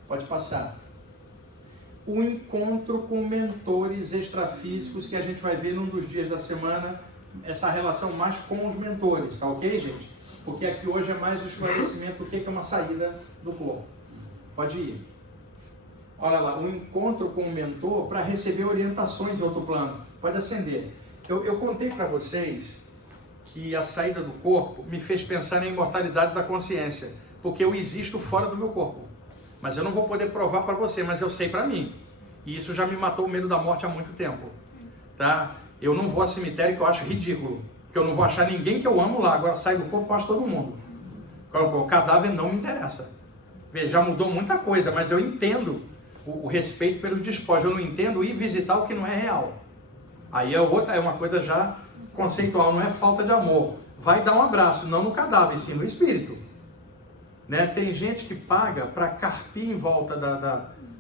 Pode passar. O encontro com mentores extrafísicos, que a gente vai ver num dos dias da semana, essa relação mais com os mentores, tá ok, gente? Porque aqui hoje é mais o esclarecimento do que é uma saída do corpo. Pode ir. Olha lá, o encontro com o mentor para receber orientações em outro plano. Pode acender. Eu contei para vocês que a saída do corpo me fez pensar na imortalidade da consciência, porque eu existo fora do meu corpo. Mas eu não vou poder provar para você, mas eu sei para mim. E isso já me matou o medo da morte há muito tempo. Tá? Eu não vou ao cemitério, que eu acho ridículo. Porque eu não vou achar ninguém que eu amo lá. Agora sai do corpo, eu acho todo mundo. O cadáver não me interessa. Veja, já mudou muita coisa, mas eu entendo o respeito pelos despojos. Eu não entendo ir visitar o que não é real. Aí é uma coisa já conceitual, não é falta de amor. Vai dar um abraço, não no cadáver, sim no espírito. Né? Tem gente que paga para carpir em volta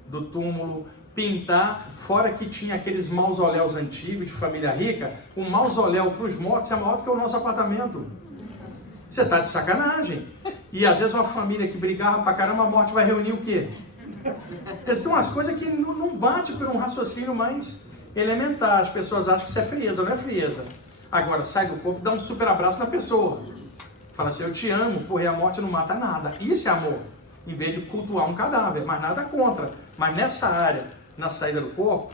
do túmulo, pintar, fora que tinha aqueles mausoléus antigos de família rica, um mausoléu para os mortos é maior do que o nosso apartamento. Você está de sacanagem. E às vezes uma família que brigava para caramba, a morte vai reunir o quê? Tem umas coisas que não bate por um raciocínio mais elementar. As pessoas acham que isso é frieza, não é frieza. Agora, sai do corpo e dá um super abraço na pessoa. Fala assim, eu te amo, porra, e a morte não mata nada. Isso é amor. Em vez de cultuar um cadáver, mas nada contra. Mas nessa área, na saída do corpo,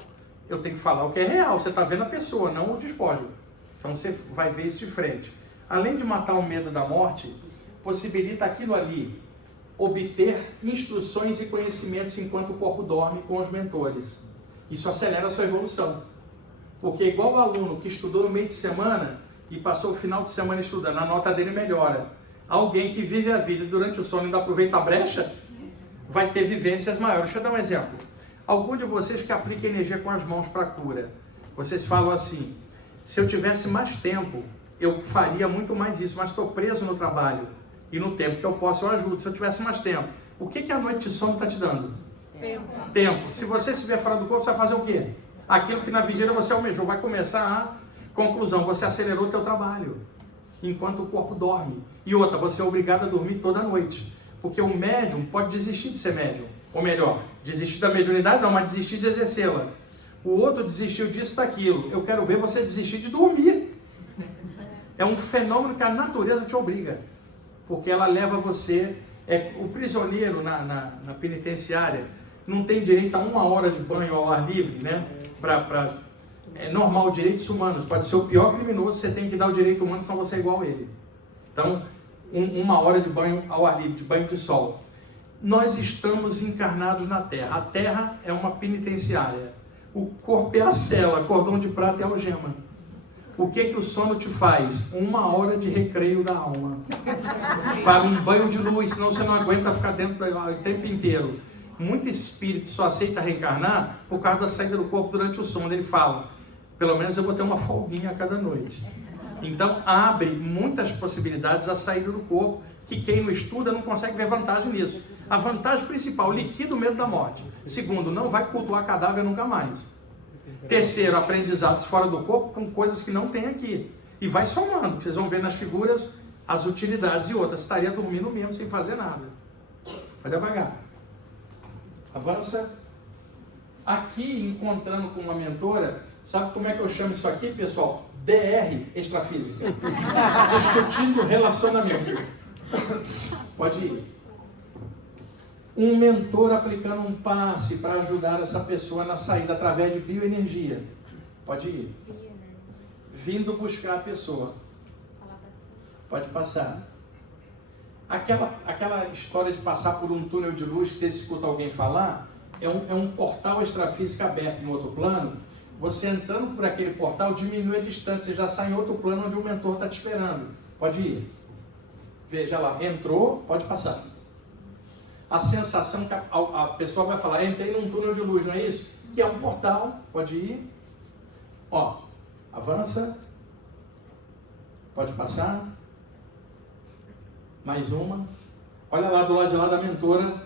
eu tenho que falar o que é real. Você está vendo a pessoa, não o despojo. Então você vai ver isso de frente. Além de matar o medo da morte, possibilita aquilo ali, obter instruções e conhecimentos enquanto o corpo dorme com os mentores. Isso acelera a sua evolução. Porque igual o aluno que estudou no meio de semana e passou o final de semana estudando, a nota dele melhora. Alguém que vive a vida e durante o sono ainda aproveita a brecha, vai ter vivências maiores. Deixa eu dar um exemplo. Algum de vocês que aplica energia com as mãos para cura, vocês falam assim, se eu tivesse mais tempo, eu faria muito mais isso, mas estou preso no trabalho. E no tempo que eu posso, eu ajudo. Se eu tivesse mais tempo. O que a noite de sono está te dando? Tempo. Se você estiver fora do corpo, você vai fazer o quê? Aquilo que na vigília você almejou. Vai começar a conclusão. Você acelerou o teu trabalho. Enquanto o corpo dorme. E outra, você é obrigado a dormir toda noite. Porque o médium pode desistir de ser médium. Ou melhor, desistir da mediunidade não, mas desistir de exercê-la. O outro desistiu disso, daquilo. Eu quero ver você desistir de dormir. É um fenômeno que a natureza te obriga. Porque ela leva você... o prisioneiro na penitenciária não tem direito a 1 hora de banho ao ar livre, né? É normal, direitos humanos. Pode ser o pior criminoso, você tem que dar o direito humano, senão você é igual a ele. Então, 1 hora de banho ao ar livre, de banho de sol. Nós estamos encarnados na Terra. A Terra é uma penitenciária. O corpo é a cela, cordão de prata é a algema. O que o sono te faz? 1 hora de recreio da alma. Para um banho de luz, senão você não aguenta ficar dentro o tempo inteiro. Muito espírito só aceita reencarnar por causa da saída do corpo durante o sono. Ele fala, pelo menos eu vou ter uma folguinha a cada noite. Então abre muitas possibilidades a saída do corpo, que quem não estuda não consegue ver vantagem nisso. A vantagem principal, liquida o medo da morte. Segundo, não vai cultuar cadáver nunca mais. Terceiro, aprendizados fora do corpo com coisas que não tem aqui. E vai somando, vocês vão ver nas figuras as utilidades e outras. Estaria dormindo mesmo sem fazer nada. Vai devagar. Avança. Aqui, encontrando com uma mentora, sabe como é que eu chamo isso aqui, pessoal? DR extrafísica. Discutindo relacionamento. Pode ir. Um mentor aplicando um passe para ajudar essa pessoa na saída através de bioenergia. Pode ir. Vindo buscar a pessoa. Pode passar. Aquela história de passar por um túnel de luz, que você escuta alguém falar, é um portal extrafísico aberto em outro plano. Você entrando por aquele portal diminui a distância, você já sai em outro plano onde o mentor está te esperando. Pode ir. Veja lá, entrou, pode passar. A sensação que a pessoa vai falar, entrei num túnel de luz, não é isso? Que é um portal, pode ir. Ó, avança. Pode passar. Mais uma. Olha lá do lado de lá da mentora,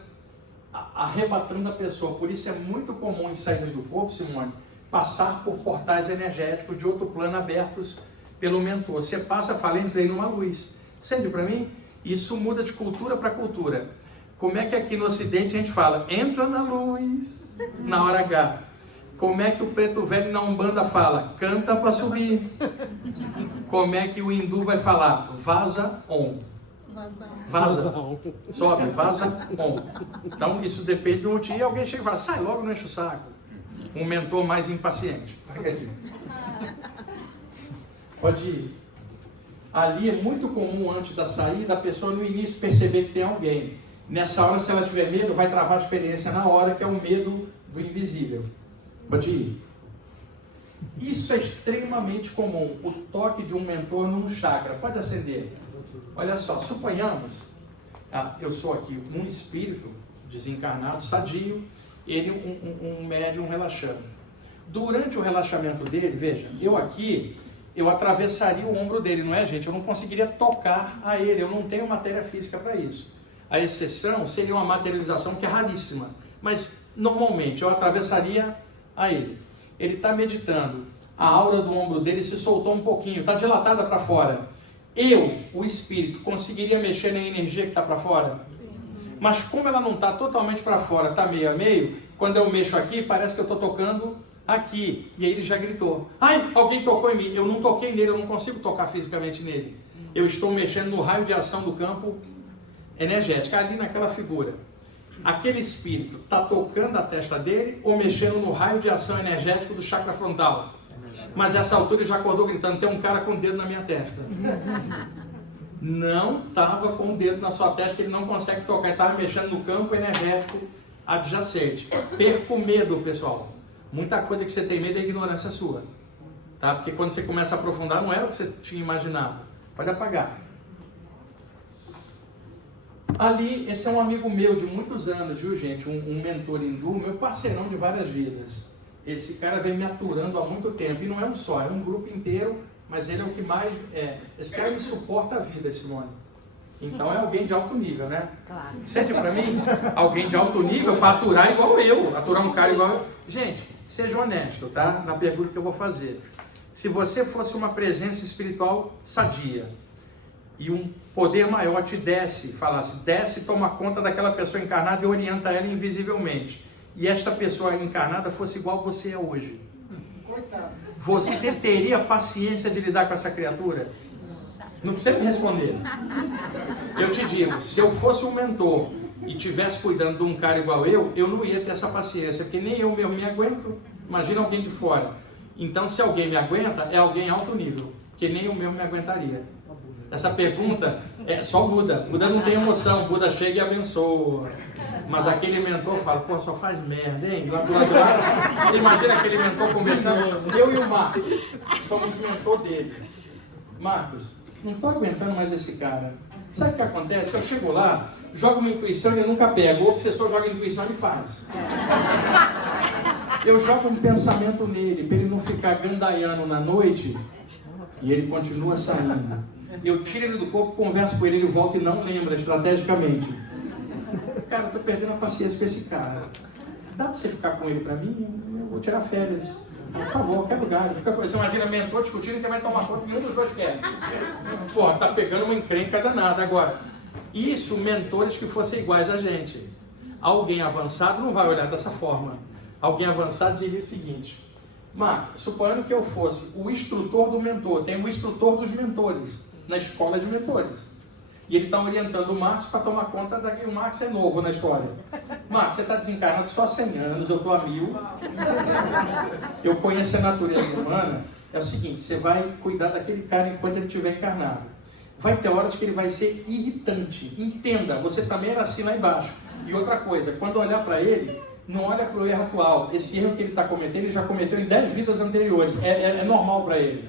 arrebatando a pessoa. Por isso é muito comum em saídas do corpo, Simone, passar por portais energéticos de outro plano abertos pelo mentor. Você passa, fala, entrei numa luz. Sente para mim? Isso muda de cultura para cultura. Como é que aqui no Ocidente a gente fala, entra na luz, na hora H. Como é que o preto velho na Umbanda fala, canta para subir. Como é que o hindu vai falar, vaza on. Vaza, sobe, vaza on. Então isso depende do motivo. E alguém chega e fala, sai logo, não enche o saco. Um mentor mais impaciente. Pode ir. Ali é muito comum, antes da saída, a pessoa no início perceber que tem alguém. Nessa hora, se ela tiver medo, vai travar a experiência na hora, que é o medo do invisível. Pode ir. Isso é extremamente comum, o toque de um mentor num chakra. Pode acender. Olha só, suponhamos, eu sou aqui um espírito desencarnado, sadio, ele um médium relaxando. Durante o relaxamento dele, veja, eu atravessaria o ombro dele, não é, gente? Eu não conseguiria tocar a ele, eu não tenho matéria física para isso. A exceção seria uma materialização que é raríssima, mas normalmente eu atravessaria a ele. Ele está meditando, a aura do ombro dele se soltou um pouquinho, está dilatada para fora. Eu, o espírito, conseguiria mexer na energia que está para fora? Sim. Mas como ela não está totalmente para fora, está meio a meio, quando eu mexo aqui, parece que eu estou tocando aqui. E aí ele já gritou, ai, alguém tocou em mim. Eu não toquei nele, eu não consigo tocar fisicamente nele. Eu estou mexendo no raio de ação do campo energético, ali naquela figura. Aquele espírito está tocando a testa dele ou mexendo no raio de ação energético do chakra frontal? Mas essa altura ele já acordou gritando, tem um cara com o dedo na minha testa. Não estava com o dedo na sua testa, que ele não consegue tocar, ele estava mexendo no campo energético adjacente. Perca o medo, pessoal. Muita coisa que você tem medo é ignorância sua. Tá? Porque quando você começa a aprofundar, não era o que você tinha imaginado. Pode apagar. Ali, esse é um amigo meu de muitos anos, viu, gente? Um mentor hindu, meu parceirão de várias vidas. Esse cara vem me aturando há muito tempo, e não é um só, é um grupo inteiro, mas ele é o que mais... esse cara me suporta a vida, Simone. Então é alguém de alto nível, né? Claro. Sente pra mim? Alguém de alto nível para aturar igual eu, aturar um cara igual eu. Gente, seja honesto, tá? Na pergunta que eu vou fazer. Se você fosse uma presença espiritual sadia, e um poder maior te falasse, desce e toma conta daquela pessoa encarnada e orienta ela invisivelmente, e esta pessoa encarnada fosse igual você é hoje, você teria paciência de lidar com essa criatura? Não precisa me responder. Eu te digo, se eu fosse um mentor e estivesse cuidando de um cara igual eu não ia ter essa paciência, porque nem eu mesmo me aguento. Imagina alguém de fora. Então, se alguém me aguenta, é alguém alto nível, que nem eu mesmo me aguentaria. Essa pergunta é só Buda. Buda não tem emoção, Buda chega e abençoa. Mas aquele mentor fala, pô, só faz merda, hein? Lá do lado de lá. Imagina aquele mentor conversando, eu e o Marcos, somos mentor dele. Marcos, não estou aguentando mais esse cara. Sabe o que acontece? Eu chego lá, jogo uma intuição e ele nunca pega. O obsessor joga intuição e faz. Eu jogo um pensamento nele, para ele não ficar gandaiano na noite, e ele continua saindo. Eu tiro ele do corpo, converso com ele, ele volta e não lembra estrategicamente. Cara, eu estou perdendo a paciência com esse cara. Dá para você ficar com ele para mim? Eu vou tirar férias. Por favor, quebra o galho. Você imagina mentor discutindo quem vai tomar conta, nenhum dos dois quer. Pô, tá pegando uma encrenca danada. Agora, isso, mentores que fossem iguais a gente. Alguém avançado não vai olhar dessa forma. Alguém avançado diria o seguinte: Marcos, suponhando que eu fosse o instrutor do mentor, tem o instrutor dos mentores na escola de mentores. E ele está orientando o Marcos para tomar conta daqui. O Marcos é novo na história. Marcos, você está desencarnado só há 100 anos, eu estou a 1000. Eu conheço a natureza humana. É o seguinte, você vai cuidar daquele cara enquanto ele estiver encarnado. Vai ter horas que ele vai ser irritante. Entenda, você também era assim lá embaixo. E outra coisa, quando olhar para ele, não olha para o erro atual. Esse erro que ele está cometendo, ele já cometeu em 10 vidas anteriores. É normal para ele.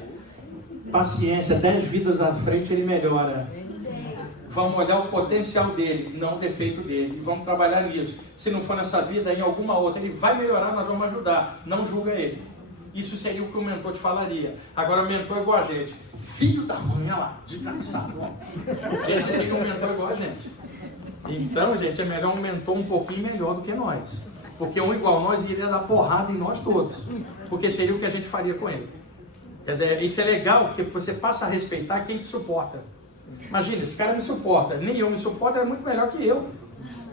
Paciência, 10 vidas à frente ele melhora. Vamos olhar o potencial dele, não o defeito dele. Vamos trabalhar nisso. Se não for nessa vida, em alguma outra, ele vai melhorar, nós vamos ajudar. Não julga ele. Isso seria o que o mentor te falaria. Agora o mentor é igual a gente. Filho da mãe, olha lá, desgraçado. Esse seria um mentor igual a gente. Então, gente, é melhor um mentor um pouquinho melhor do que nós. Porque um igual a nós iria dar porrada em nós todos. Porque seria o que a gente faria com ele. Quer dizer, isso é legal, porque você passa a respeitar quem te suporta. Imagina, esse cara me suporta, nem eu me suporto, é muito melhor que eu.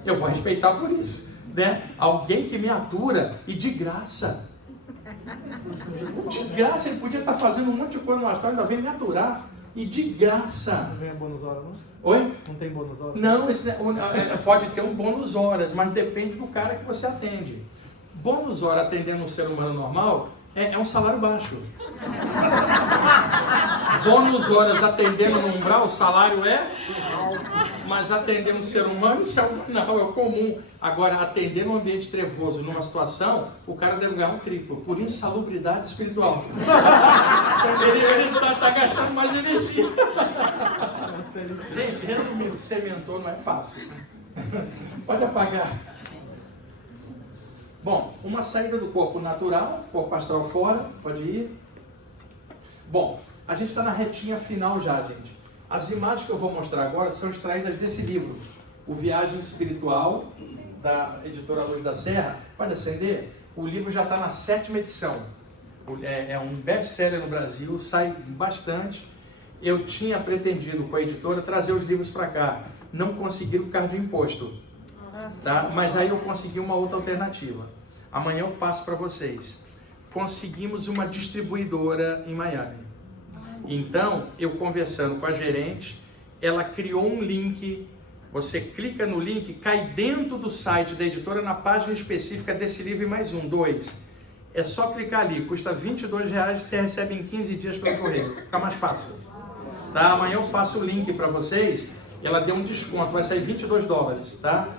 Eu vou respeitar por isso, né? Alguém que me atura e de graça. De graça, ele podia estar fazendo um monte de coisa no astral, ainda vem me aturar. E de graça. Não ganha bônus hora, não? Oi? Não tem bônus hora? Não, pode ter um bônus horas, mas depende do cara que você atende. Bônus hora atendendo um ser humano normal é um salário baixo. Bônus horas atendendo no umbral, o salário é, mas atendendo um ser humano, isso é o comum. Agora, atender num ambiente trevoso, numa situação, o cara deve ganhar um triplo, por insalubridade espiritual. Ele está gastando mais energia. Gente, resumindo, ser mentor não é fácil. Pode apagar. Bom, uma saída do corpo natural, corpo astral fora, pode ir. Bom, a gente está na retinha final já, gente. As imagens que eu vou mostrar agora são extraídas desse livro, O Viagem Espiritual, da editora Luz da Serra. Pode acender? O livro já está na 7ª edição. É um best-seller no Brasil, sai bastante. Eu tinha pretendido com a editora trazer os livros para cá. Não conseguiram por causa do imposto. Tá? Mas aí eu consegui uma outra alternativa. Amanhã eu passo para vocês. Conseguimos uma distribuidora em Miami. Então, eu conversando com a gerente, ela criou um link. Você clica no link, cai dentro do site da editora, na página específica desse livro e mais 2. É só clicar ali, custa R$22, você recebe em 15 dias pelo correio. Fica mais fácil. Tá? Amanhã eu passo o link para vocês. Ela deu um desconto, vai sair $22, tá?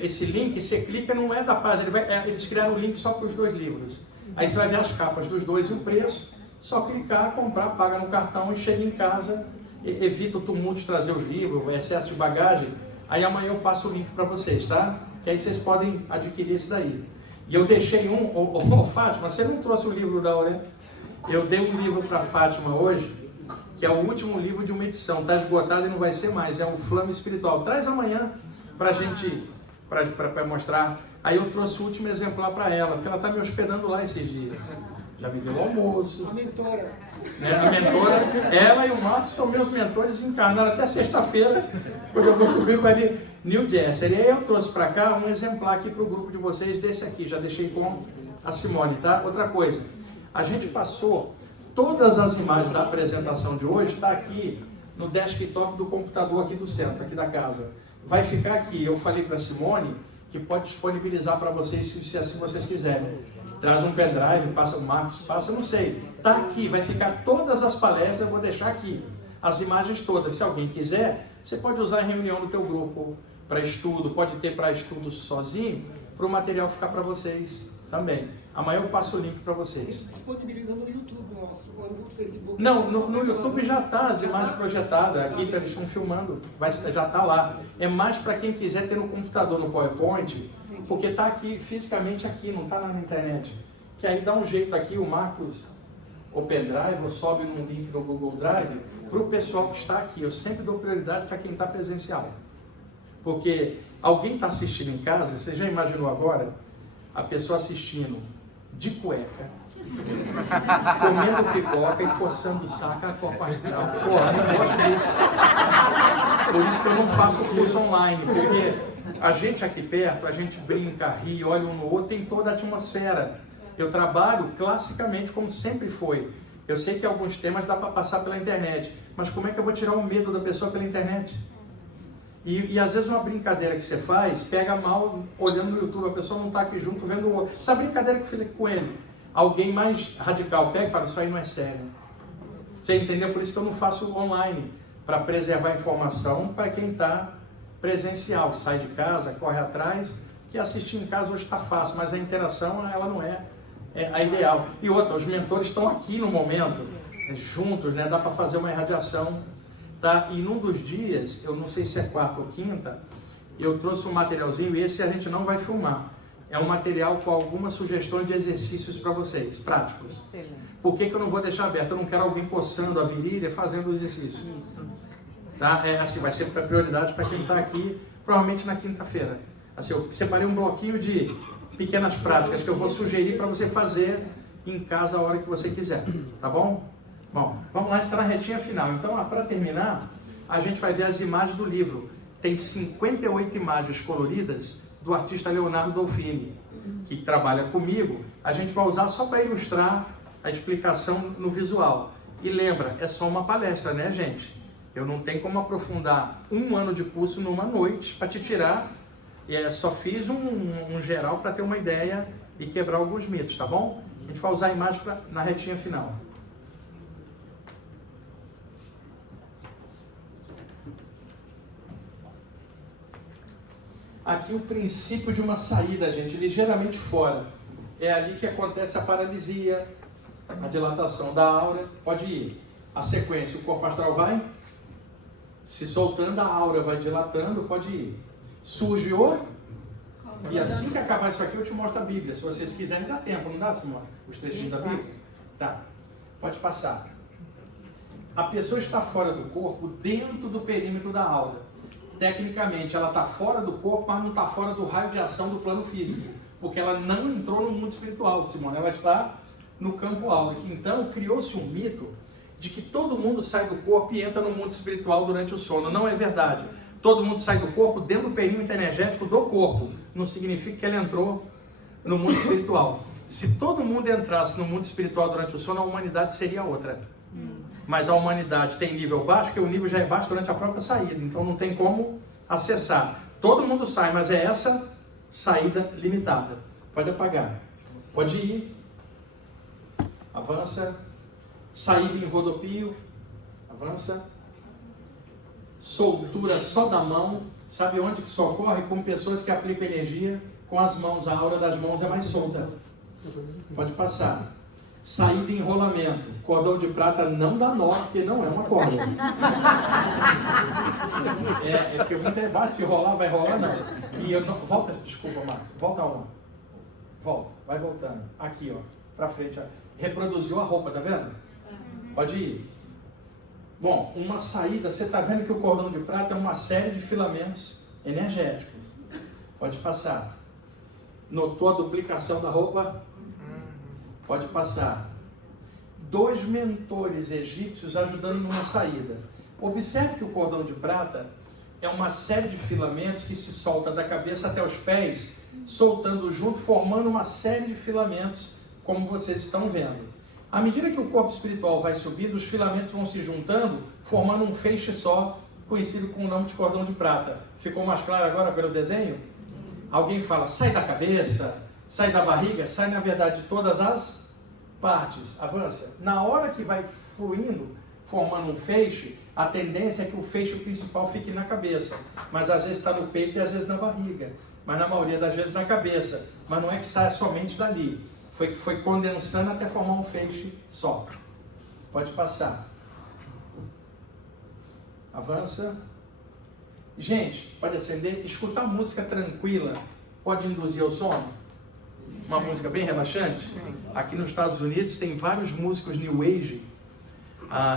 Esse link, você clica, não é da página, eles criaram o link só para os 2 livros. Aí você vai ver as capas dos 2 e o preço, só clicar, comprar, paga no cartão e chega em casa, evita o tumulto de trazer os livros, o excesso de bagagem. Aí amanhã eu passo o link para vocês, tá? Que aí vocês podem adquirir esse daí. E eu deixei Fátima, você não trouxe o livro da Aurélia? Eu dei um livro para Fátima hoje, que é o último livro de uma edição, está esgotado e não vai ser mais, é o Flama Espiritual. Traz amanhã para a gente, para mostrar. Aí eu trouxe o último exemplar para ela, porque ela está me hospedando lá esses dias. Já me deu almoço. A mentora. A mentora, ela e o Marcos são meus mentores encarnaram até sexta-feira, quando eu vou subir para New Jersey. E aí eu trouxe para cá um exemplar aqui para o grupo de vocês, desse aqui, já deixei com a Simone, tá? Outra coisa, a gente passou todas as imagens da apresentação de hoje, está aqui no desktop do computador aqui do centro, aqui da casa. Vai ficar aqui. Eu falei para a Simone que pode disponibilizar para vocês, se assim vocês quiserem. Traz um pendrive, passa o Marcos, passa, não sei. Está aqui, vai ficar todas as palestras, eu vou deixar aqui. As imagens todas. Se alguém quiser, você pode usar em reunião do teu grupo para estudo, pode ter para estudo sozinho, para o material ficar para vocês também. Amanhã eu passo o link para vocês. Disponibiliza no YouTube nosso, ou no Facebook. Não, no YouTube já está as imagens projetadas, aqui eles estão filmando, já está lá. É mais para quem quiser ter no computador, no PowerPoint, porque está aqui, fisicamente aqui, não está lá na internet. Que aí dá um jeito aqui, o Marcos, o pendrive, ou sobe num link no Google Drive, para o pessoal que está aqui. Eu sempre dou prioridade para quem está presencial. Porque alguém está assistindo em casa, você já imaginou agora a pessoa assistindo de cueca, comendo pipoca e coçando o saco a corpo astral. Porra, eu não gosto disso. Por isso que eu não faço curso online, porque a gente aqui perto, a gente brinca, ri, olha um no outro, tem toda a atmosfera. Eu trabalho classicamente como sempre foi. Eu sei que alguns temas dá para passar pela internet, mas como é que eu vou tirar o medo da pessoa pela internet? E às vezes uma brincadeira que você faz, pega mal olhando no YouTube, a pessoa não está aqui junto vendo o outro. Essa brincadeira que eu fiz aqui com ele, alguém mais radical pega e fala, isso aí não é sério. Você entendeu? Por isso que eu não faço online, para preservar a informação para quem está presencial, sai de casa, corre atrás, que assistir em casa hoje está fácil, mas a interação ela não é a ideal. E outra, os mentores estão aqui no momento, juntos, né? Dá para fazer uma irradiação. Tá? E num dos dias, eu não sei se é quarta ou quinta, eu trouxe um materialzinho, e esse a gente não vai filmar. É um material com algumas sugestões de exercícios para vocês, práticos. Por que eu não vou deixar aberto? Eu não quero alguém coçando a virilha fazendo o exercício. Tá? Assim, vai ser para prioridade para quem está aqui, provavelmente na quinta-feira. Assim, eu separei um bloquinho de pequenas práticas que eu vou sugerir para você fazer em casa a hora que você quiser. Tá bom? Bom, vamos lá, a gente está na retinha final. Então, para terminar, a gente vai ver as imagens do livro. Tem 58 imagens coloridas do artista Leonardo Dolfini, que trabalha comigo. A gente vai usar só para ilustrar a explicação no visual. E lembra, é só uma palestra, né, gente? Eu não tenho como aprofundar um ano de curso numa noite para te tirar. Só fiz um geral para ter uma ideia e quebrar alguns mitos, tá bom? A gente vai usar a imagem na retinha final. Aqui o princípio de uma saída, gente, ligeiramente fora. É ali que acontece a paralisia, a dilatação da aura. Pode ir. A sequência, o corpo astral vai se soltando, a aura vai dilatando, pode ir. Surge o... E assim que acabar isso aqui, eu te mostro a Bíblia. Se vocês quiserem, dá tempo, não dá, Simone? Os trechinhos da Bíblia? Tá. Pode passar. A pessoa está fora do corpo, dentro do perímetro da aura. Tecnicamente, ela está fora do corpo, mas não está fora do raio de ação do plano físico. Porque ela não entrou no mundo espiritual, Simone. Ela está no campo áurico. Então, criou-se um mito de que todo mundo sai do corpo e entra no mundo espiritual durante o sono. Não é verdade. Todo mundo sai do corpo dentro do perímetro energético do corpo. Não significa que ele entrou no mundo espiritual. Se todo mundo entrasse no mundo espiritual durante o sono, a humanidade seria outra. Mas a humanidade tem nível baixo, porque o nível já é baixo durante a própria saída. Então não tem como acessar. Todo mundo sai, mas é essa saída limitada. Pode apagar. Pode ir. Avança. Saída em rodopio. Avança. Soltura só da mão. Sabe onde que só ocorre? Com pessoas que aplicam energia com as mãos. A aura das mãos é mais solta. Pode passar. Saída em enrolamento. Cordão de prata não dá nó, porque não é uma corda. Porque muita vai se rolar, vai rolar, não. E eu não. Volta, desculpa, Marcos. Volta uma. Volta, vai voltando. Aqui, ó, pra frente. Ó. Reproduziu a roupa, tá vendo? Pode ir. Bom, uma saída, você tá vendo que o cordão de prata é uma série de filamentos energéticos. Pode passar. Notou a duplicação da roupa? Pode passar. 2 mentores egípcios ajudando numa saída. Observe que o cordão de prata é uma série de filamentos que se solta da cabeça até os pés, soltando junto, formando uma série de filamentos, como vocês estão vendo. À medida que o corpo espiritual vai subindo, os filamentos vão se juntando, formando um feixe só, conhecido com o nome de cordão de prata. Ficou mais claro agora pelo desenho? Alguém fala, sai da cabeça, sai da barriga, sai na verdade de todas as partes. Avança. Na hora que vai fluindo, formando um feixe, a tendência é que o feixe principal fique na cabeça. Mas às vezes está no peito e às vezes na barriga. Mas na maioria das vezes na cabeça. Mas não é que saia somente dali. Foi condensando até formar um feixe só. Pode passar. Avança. Gente, pode acender. Escutar música tranquila pode induzir ao sono? Uma música bem relaxante? Sim. Aqui nos Estados Unidos tem vários músicos New Age,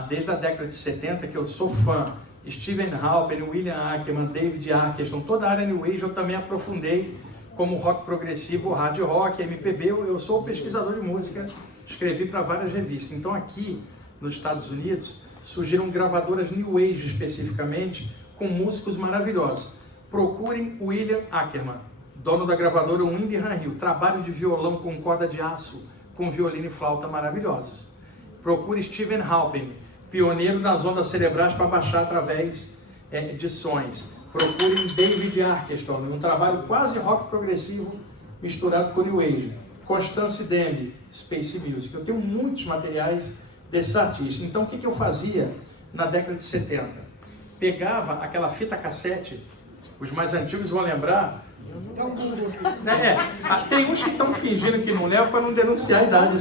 desde a década de 70, que eu sou fã. Stephen Halper, William Ackerman, David Arqueston, toda a área New Age eu também aprofundei, como rock progressivo, hard rock, MPB. Eu sou pesquisador de música escrevi para várias revistas. Então aqui, nos Estados Unidos, surgiram gravadoras New Age especificamente, com músicos maravilhosos. Procurem William Ackerman, dono da gravadora Windham Hill, trabalho de violão com corda de aço, com violino e flauta maravilhosos. Procure Stephen Halpern, pioneiro das ondas cerebrais para baixar através de sons. Procurem David Arkenstone, um trabalho quase rock progressivo misturado com New Age. Constance Demby, Space Music. Eu tenho muitos materiais desses artistas. Então o que eu fazia na década de 70? Pegava aquela fita cassete, os mais antigos vão lembrar. Dá um Google aqui. Tem uns que estão fingindo que não levam para não denunciar a idade.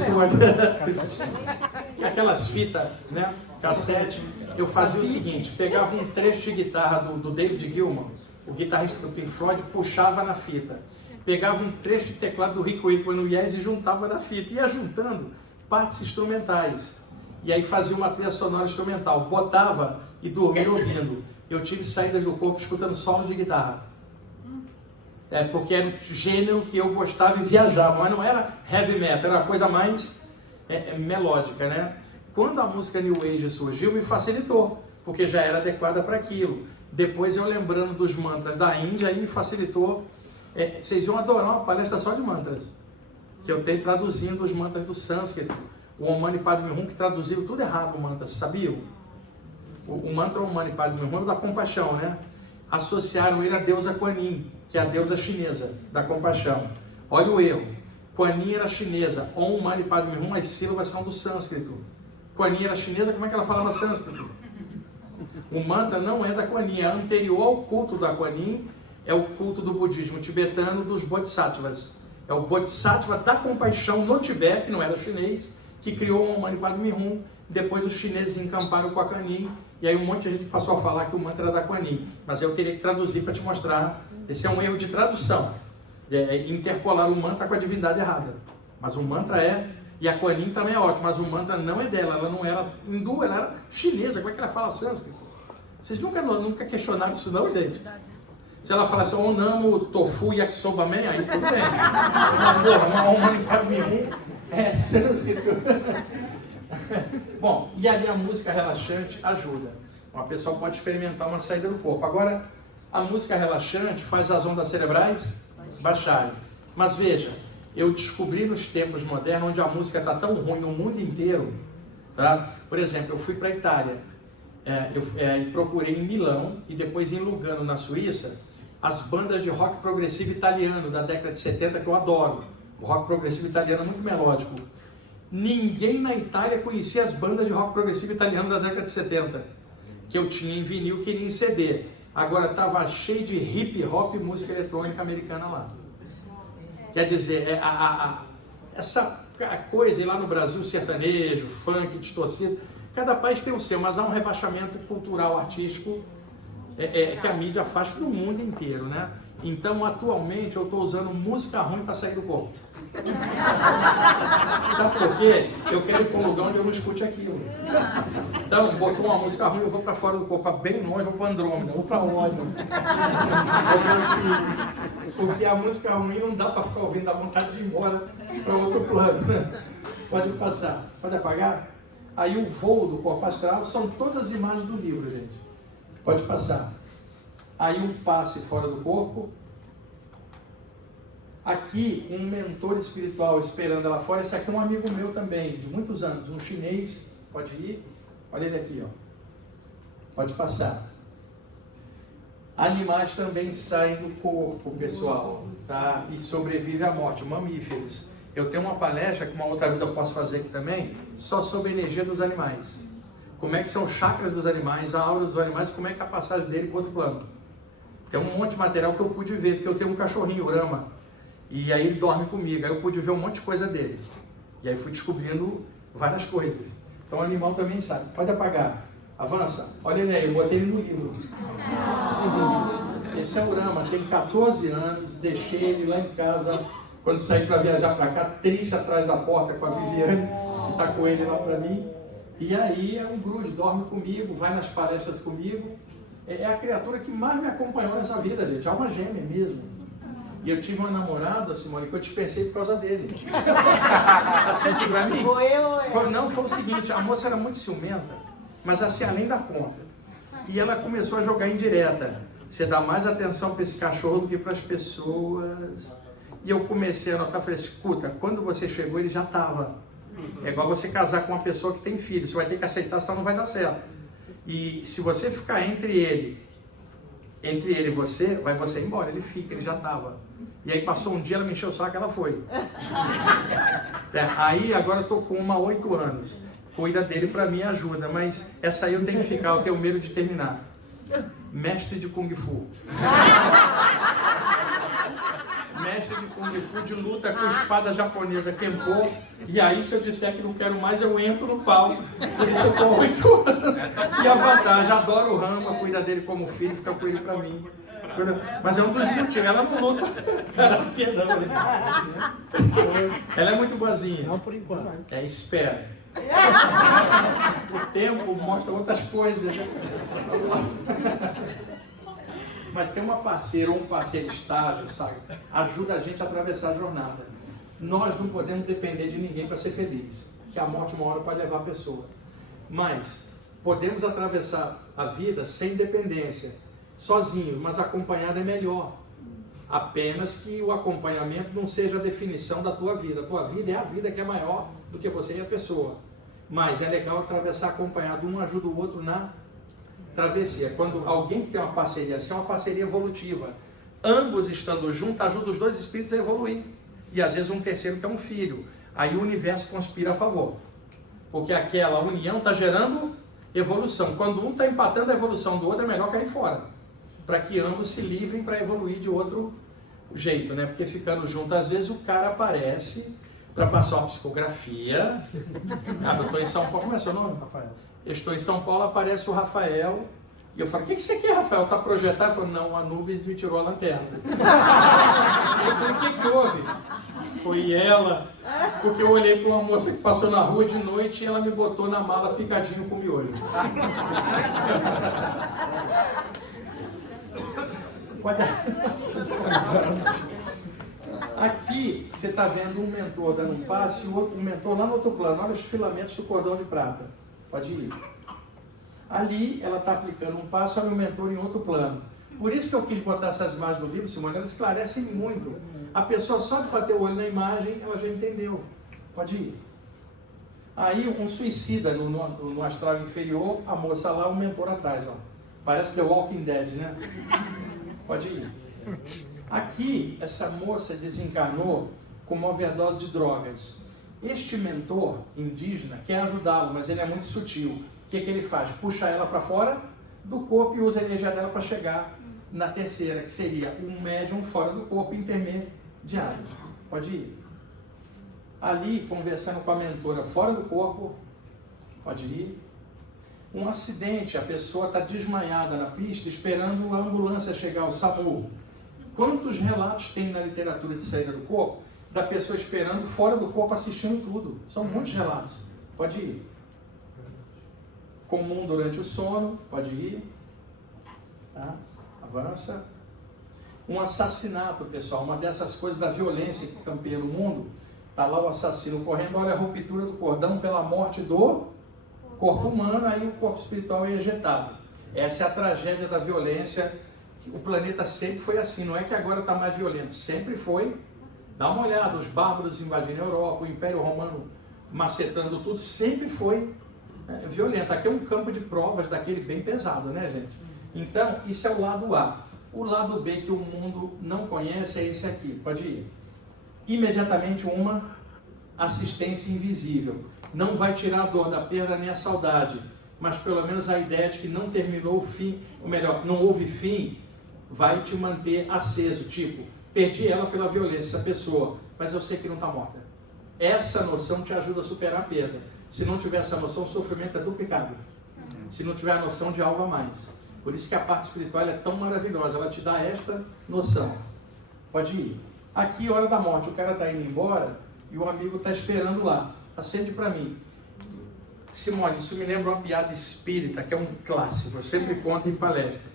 Aquelas fitas, né, cassete, eu fazia o seguinte, pegava um trecho de guitarra do David Gilmour, o guitarrista do Pink Floyd, puxava na fita. Pegava um trecho de teclado do Rick Wakeman no Yes e juntava na fita. Ia juntando partes instrumentais. E aí fazia uma trilha sonora instrumental. Botava e dormia ouvindo. Eu tive saídas do corpo escutando solo de guitarra. Porque era o gênero que eu gostava e viajava. Mas não era heavy metal, era a coisa mais melódica, né? Quando a música New Age surgiu, me facilitou. Porque já era adequada para aquilo. Depois eu lembrando dos mantras da Índia, aí me facilitou. Vocês iam adorar uma palestra só de mantras, que eu tenho traduzindo os mantras do sânscrito. O Om Mani Padme Hum, que traduziu tudo errado o mantra, sabiam? O mantra Om Mani Padme Hum é da compaixão, né? Associaram ele à deusa Kuan Yin, que é a deusa chinesa da compaixão. Olha o erro. Kuan Yin era chinesa, Om Mani Padme Hum, as sílabas são do sânscrito. Kuan Yin era chinesa, como é que ela falava sânscrito? O mantra não é da Kuan Yin, é anterior ao culto da Kuan Yin. É o culto do budismo tibetano dos bodhisattvas. É o bodhisattva da compaixão no Tibete, que não era chinês, que criou o Om Mani Padme Hum. Depois os chineses encamparam com a Kuan Yin, e aí um monte de gente passou a falar que o mantra era da Kuan Yin. Mas eu teria que traduzir para te mostrar. Esse é um erro de tradução. Interpolar o mantra com a divindade errada. Mas o mantra e a Kuan Yin também é ótimo, mas o mantra não é dela. Ela não era hindu, ela era chinesa. Como é que ela fala sânscrito? Vocês nunca questionaram isso não, gente? Se ela falasse Om Namo Tofu Yakisoba Man, aí tudo bem. Mas Om Mani Padme Hum é sânscrito. Bom, e ali a música relaxante ajuda. Uma pessoa pode experimentar uma saída do corpo. Agora, a música relaxante faz as ondas cerebrais baixarem. Mas veja, eu descobri nos tempos modernos, onde a música está tão ruim no mundo inteiro, tá? Por exemplo, eu fui para a Itália, procurei em Milão e depois em Lugano, na Suíça, as bandas de rock progressivo italiano da década de 70, que eu adoro. O rock progressivo italiano é muito melódico. Ninguém na Itália conhecia as bandas de rock progressivo italiano da década de 70, que eu tinha em vinil, queria em CD. Agora estava cheio de hip hop e música eletrônica americana lá. Quer dizer, essa coisa, e lá no Brasil, sertanejo, funk, distorcido, cada país tem o seu, mas há um rebaixamento cultural, artístico, que a mídia faz no mundo inteiro, né? Então, atualmente, eu estou usando música ruim para sair do corpo. Sabe por quê? Eu quero ir para um lugar onde eu não escute aquilo. Então, botou uma música ruim, eu vou para fora do corpo, bem longe, vou para Andrômeda, vou para Ódio. Porque a música ruim não dá para ficar ouvindo, dá vontade de ir embora para outro plano. Pode passar, pode apagar? Aí o voo do corpo astral são todas as imagens do livro, gente. Pode passar. Aí um passe fora do corpo. Aqui, um mentor espiritual esperando ela fora. Esse aqui é um amigo meu também, de muitos anos, um chinês. Pode ir? Olha ele aqui, ó. Pode passar. Animais também saem do corpo, pessoal, tá? E sobrevivem à morte, mamíferos. Eu tenho uma palestra, que uma outra vez eu posso fazer aqui também, só sobre a energia dos animais. Como é que são os chakras dos animais, a aura dos animais, como é que é a passagem dele para outro plano. Tem um monte de material que eu pude ver, porque eu tenho um cachorrinho, Rama, e aí ele dorme comigo, aí eu pude ver um monte de coisa dele. E aí fui descobrindo várias coisas. Então o animal também sabe. Pode apagar. Avança. Olha ele aí, eu botei ele no livro. Esse é o Rama, tem 14 anos, deixei ele lá em casa, quando saí para viajar para cá, triste atrás da porta com a Viviane, que está com ele lá para mim. E aí é um grude, dorme comigo, vai nas palestras comigo. É a criatura que mais me acompanhou nessa vida, gente. É uma gêmea mesmo. E eu tive uma namorada, Simone, que eu dispensei por causa dele. Assim, pra mim? Não, foi o seguinte, a moça era muito ciumenta, mas assim, além da conta. E ela começou a jogar indireta. Você dá mais atenção para esse cachorro do que para as pessoas. E eu comecei a notar, falei, escuta, quando você chegou ele já estava. É igual você casar com uma pessoa que tem filho, você vai ter que aceitar, senão não vai dar certo. E se você ficar entre ele e você, vai você embora, ele fica, ele já estava. E aí passou um dia, ela me encheu o saco, ela foi. Aí agora eu estou com uma há 8 anos. Cuida dele para mim, ajuda, mas essa aí eu tenho que ficar, eu tenho medo de terminar. Mestre de Kung Fu. Mestre de Kung Fu de luta com espada japonesa, Kenpo. E aí, se eu disser que não quero mais, eu entro no pau. Por isso eu tô 8 anos. E a vantagem, adoro o Rama, cuida dele como filho, fica com ele pra mim. Mas é um dos motivos, ela não luta karatê, não, né? Ela é muito boazinha. Não por enquanto. Espera. O tempo mostra outras coisas. Né? Mas ter uma parceira ou um parceiro estável, sabe? Ajuda a gente a atravessar a jornada. Nós não podemos depender de ninguém para ser feliz. Que a morte uma hora pode levar a pessoa. Mas podemos atravessar a vida sem dependência, sozinho, mas acompanhado é melhor. Apenas que o acompanhamento não seja a definição da tua vida. A tua vida é a vida que é maior do que você e a pessoa. Mas é legal atravessar acompanhado, um ajuda o outro na travessia. Quando alguém que tem uma parceria, assim, é uma parceria evolutiva. Ambos estando juntos, ajudam os dois espíritos a evoluir. E às vezes um terceiro que é um filho. Aí o universo conspira a favor. Porque aquela união está gerando evolução. Quando um está empatando a evolução do outro, é melhor cair fora. Para que ambos se livrem para evoluir de outro jeito, né? Porque ficando junto, às vezes o cara aparece para passar uma psicografia. Eu estou em São Paulo, como é seu nome? Rafael. Eu estou em São Paulo, aparece o Rafael. E eu falo, o que você quer, Rafael? Está projetado? Ele falou, não, a Nubes me tirou a lanterna. Eu falei, o que houve? Foi ela, porque eu olhei para uma moça que passou na rua de noite e ela me botou na mala picadinho com miojo. Aqui você está vendo um mentor dando um passe e o outro, um mentor lá no outro plano. Olha os filamentos do cordão de prata. Pode ir. Ali ela está aplicando um passo, olha o mentor em outro plano. Por isso que eu quis botar essas imagens no livro, Simone, elas esclarecem muito. A pessoa só de bater o olho na imagem, ela já entendeu. Pode ir. Aí um suicida no astral inferior, a moça lá, o mentor atrás. Ó. Parece The Walking Dead, né? Pode ir. Aqui, essa moça desencarnou com uma overdose de drogas. Este mentor indígena quer ajudá-lo, mas ele é muito sutil. O que ele faz? Puxa ela para fora do corpo e usa a energia dela para chegar na terceira, que seria um médium fora do corpo intermediário. Pode ir. Ali, conversando com a mentora fora do corpo, pode ir. Um acidente, a pessoa está desmaiada na pista esperando a ambulância chegar, o SAMU. Quantos relatos tem na literatura de saída do corpo da pessoa esperando fora do corpo assistindo tudo? São muitos relatos. Pode ir. Comum durante o sono, pode ir. Tá? Avança. Um assassinato, pessoal, uma dessas coisas da violência que campeia no mundo. Está lá o assassino correndo, olha a ruptura do cordão pela morte do corpo humano, aí o corpo espiritual é ejetado. Essa é a tragédia da violência. O planeta sempre foi assim, não é que agora está mais violento, sempre foi. Dá uma olhada, os bárbaros invadindo a Europa, o Império Romano macetando tudo, sempre foi violento. Aqui é um campo de provas daquele bem pesado, né, gente? Então, isso é o lado A. O lado B que o mundo não conhece é esse aqui, pode ir. Imediatamente uma assistência invisível. Não vai tirar a dor da perda nem a saudade, mas pelo menos a ideia de que não terminou o fim, ou melhor, não houve fim, vai te manter aceso, tipo, perdi ela pela violência, essa pessoa, mas eu sei que não está morta. Essa noção te ajuda a superar a perda. Se não tiver essa noção, o sofrimento é duplicado. Se não tiver a noção de algo a mais. Por isso que a parte espiritual é tão maravilhosa, ela te dá esta noção. Pode ir. Aqui, hora da morte, o cara está indo embora e o amigo está esperando lá. Acende para mim. Simone, isso me lembra uma piada espírita, que é um clássico, eu sempre conto em palestra.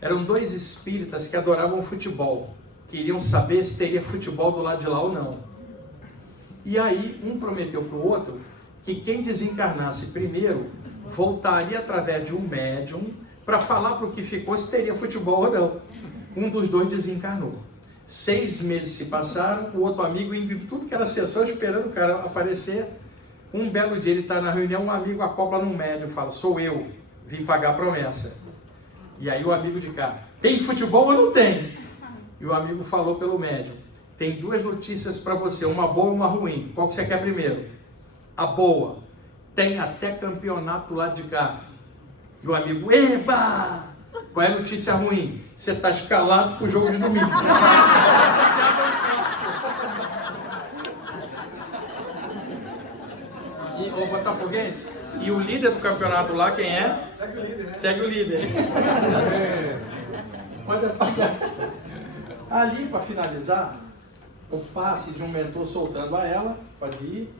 Eram dois espíritas que adoravam futebol. queriam saber se teria futebol do lado de lá ou não. E aí, um prometeu para o outro que quem desencarnasse primeiro voltaria através de um médium para falar para o que ficou se teria futebol ou não. Um dos dois desencarnou. 6 meses se passaram, o outro amigo indo em tudo que era sessão, esperando o cara aparecer. Um belo dia ele está na reunião, um amigo acopla num médium e fala: sou eu, vim pagar a promessa. E aí o amigo de cá: tem futebol ou não tem? E o amigo falou pelo médium: tem 2 notícias para você, uma boa e uma ruim. Qual que você quer primeiro? A boa: tem até campeonato lá de cá. E o amigo: eba! Qual é a notícia ruim? Você está escalado para o jogo de domingo. E o botafoguense? E o líder do campeonato lá, quem é? Segue o líder, né? Segue o líder. Pode apagar. Ali, para finalizar, o passe de um mentor soltando a ela, pode ir.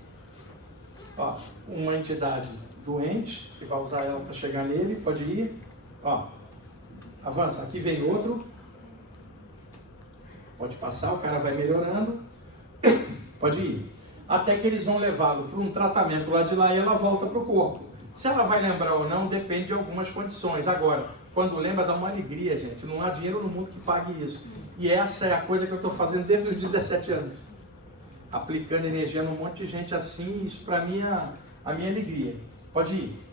Ó, uma entidade doente, que vai usar ela para chegar nele, pode ir. Ó, avança, aqui vem outro. Pode passar, o cara vai melhorando. Pode ir. Até que eles vão levá-lo para um tratamento lá de lá e ela volta para o corpo. Se ela vai lembrar ou não, depende de algumas condições. Agora, quando lembra, dá uma alegria, gente. Não há dinheiro no mundo que pague isso. E essa é a coisa que eu estou fazendo desde os 17 anos. Aplicando energia num monte de gente assim, isso para mim é a minha alegria. Pode ir.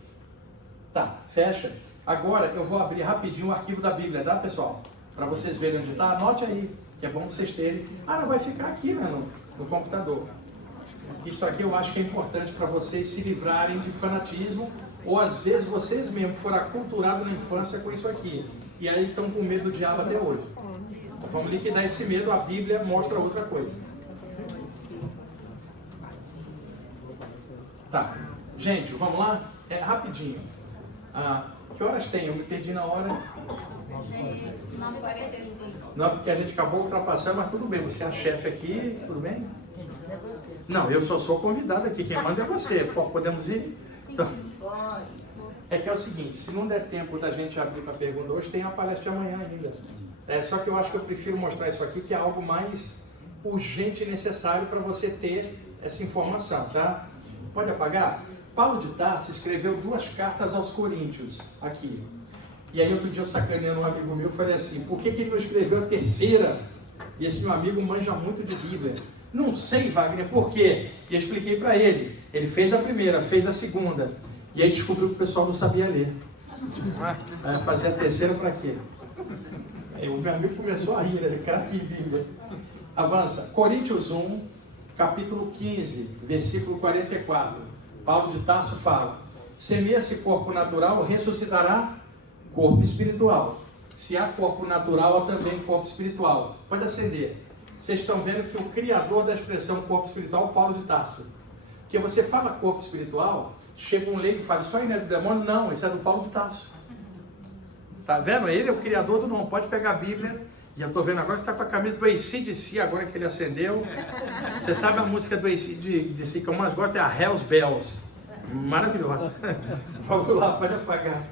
Tá, fecha. Agora eu vou abrir rapidinho o arquivo da Bíblia, tá, pessoal? Para vocês verem onde está. Anote aí, que é bom vocês terem. Ah, não vai ficar aqui, né, no computador. Isso aqui eu acho que é importante para vocês se livrarem de fanatismo, ou às vezes vocês mesmos foram aculturados na infância com isso aqui. E aí estão com medo do diabo até hoje. Então, vamos liquidar esse medo, a Bíblia mostra outra coisa. Tá, gente, vamos lá? É rapidinho. Que horas tem? Eu me perdi na hora. 9h45. Não, porque a gente acabou ultrapassando, mas tudo bem. Você é a chefe aqui, tudo bem? Não, eu só sou convidado aqui. Quem manda é você. Podemos ir? Então, é que é o seguinte, se não der tempo da gente abrir para pergunta hoje, tem a palestra amanhã ainda. Só que eu acho que eu prefiro mostrar isso aqui, que é algo mais urgente e necessário para você ter essa informação, tá? Pode apagar? Paulo de Tarso escreveu 2 cartas aos Coríntios, aqui. E aí outro dia eu sacaneando um amigo meu, falei assim: por que ele não escreveu a 3ª? E esse meu amigo manja muito de Bíblia. Não sei, Wagner, por quê? E eu expliquei para ele. Ele fez a 1ª, fez a 2ª. E aí descobriu que o pessoal não sabia ler. Fazer a 3ª para quê? Aí o meu amigo começou a rir, né? Craque em Bíblia. Avança. Coríntios 1, capítulo 15, versículo 44. Paulo de Tarso fala: semeia-se corpo natural, ressuscitará corpo espiritual. Se há corpo natural, há também corpo espiritual. Pode acender. Vocês estão vendo que o criador da expressão corpo espiritual é Paulo de Tarso. Porque você fala corpo espiritual, chega um leigo e fala: isso aí não é do demônio? Não, isso é do Paulo de Tarso. Tá vendo? Ele é o criador do nome. Pode pegar a Bíblia. E eu estou vendo agora, você está com a camisa do AC/DC, agora que ele acendeu. Você sabe a música do AC/DC que eu mais gosto? É a Hells Bells. Maravilhosa. Vamos lá, pode apagar.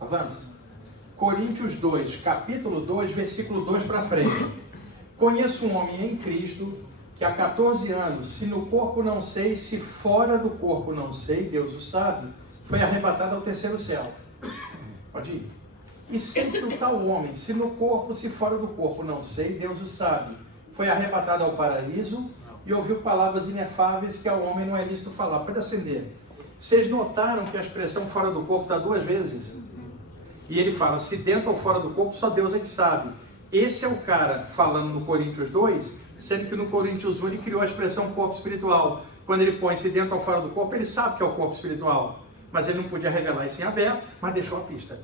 Avança. Coríntios 2, capítulo 2, versículo 2 para frente. Conheço um homem em Cristo que há 14 anos, se no corpo não sei, se fora do corpo não sei, Deus o sabe, foi arrebatado ao 3º céu. Pode ir. E sempre o tal homem, se no corpo, se fora do corpo não sei, Deus o sabe, foi arrebatado ao paraíso e ouviu palavras inefáveis que ao homem não é lícito falar. Pode acender. Vocês notaram que a expressão fora do corpo está 2 vezes? E ele fala: se dentro ou fora do corpo, só Deus é que sabe. Esse é o cara falando no Coríntios 2, sendo que no Coríntios 1 ele criou a expressão corpo espiritual. Quando ele põe se dentro ou fora do corpo, ele sabe que é o corpo espiritual. Mas ele não podia revelar isso em aberto, mas deixou a pista.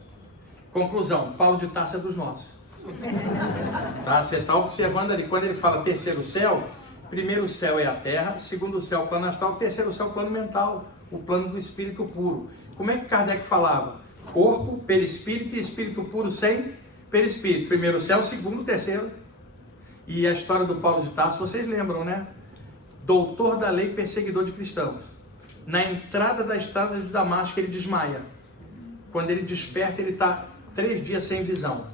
Conclusão: Paulo de Tarso é dos nossos. Tá? Você está observando ali, quando ele fala 3º céu, 1º céu é a terra, 2º céu o plano astral, 3º céu o plano mental, o plano do espírito puro. Como é que Kardec falava? Corpo, perispírito e espírito puro sem perispírito. 1º céu, 2º, 3º. E a história do Paulo de Tarso, vocês lembram, né? Doutor da lei, perseguidor de cristãos. Na entrada da estrada de Damasco, ele desmaia. Quando ele desperta, ele está 3 dias sem visão.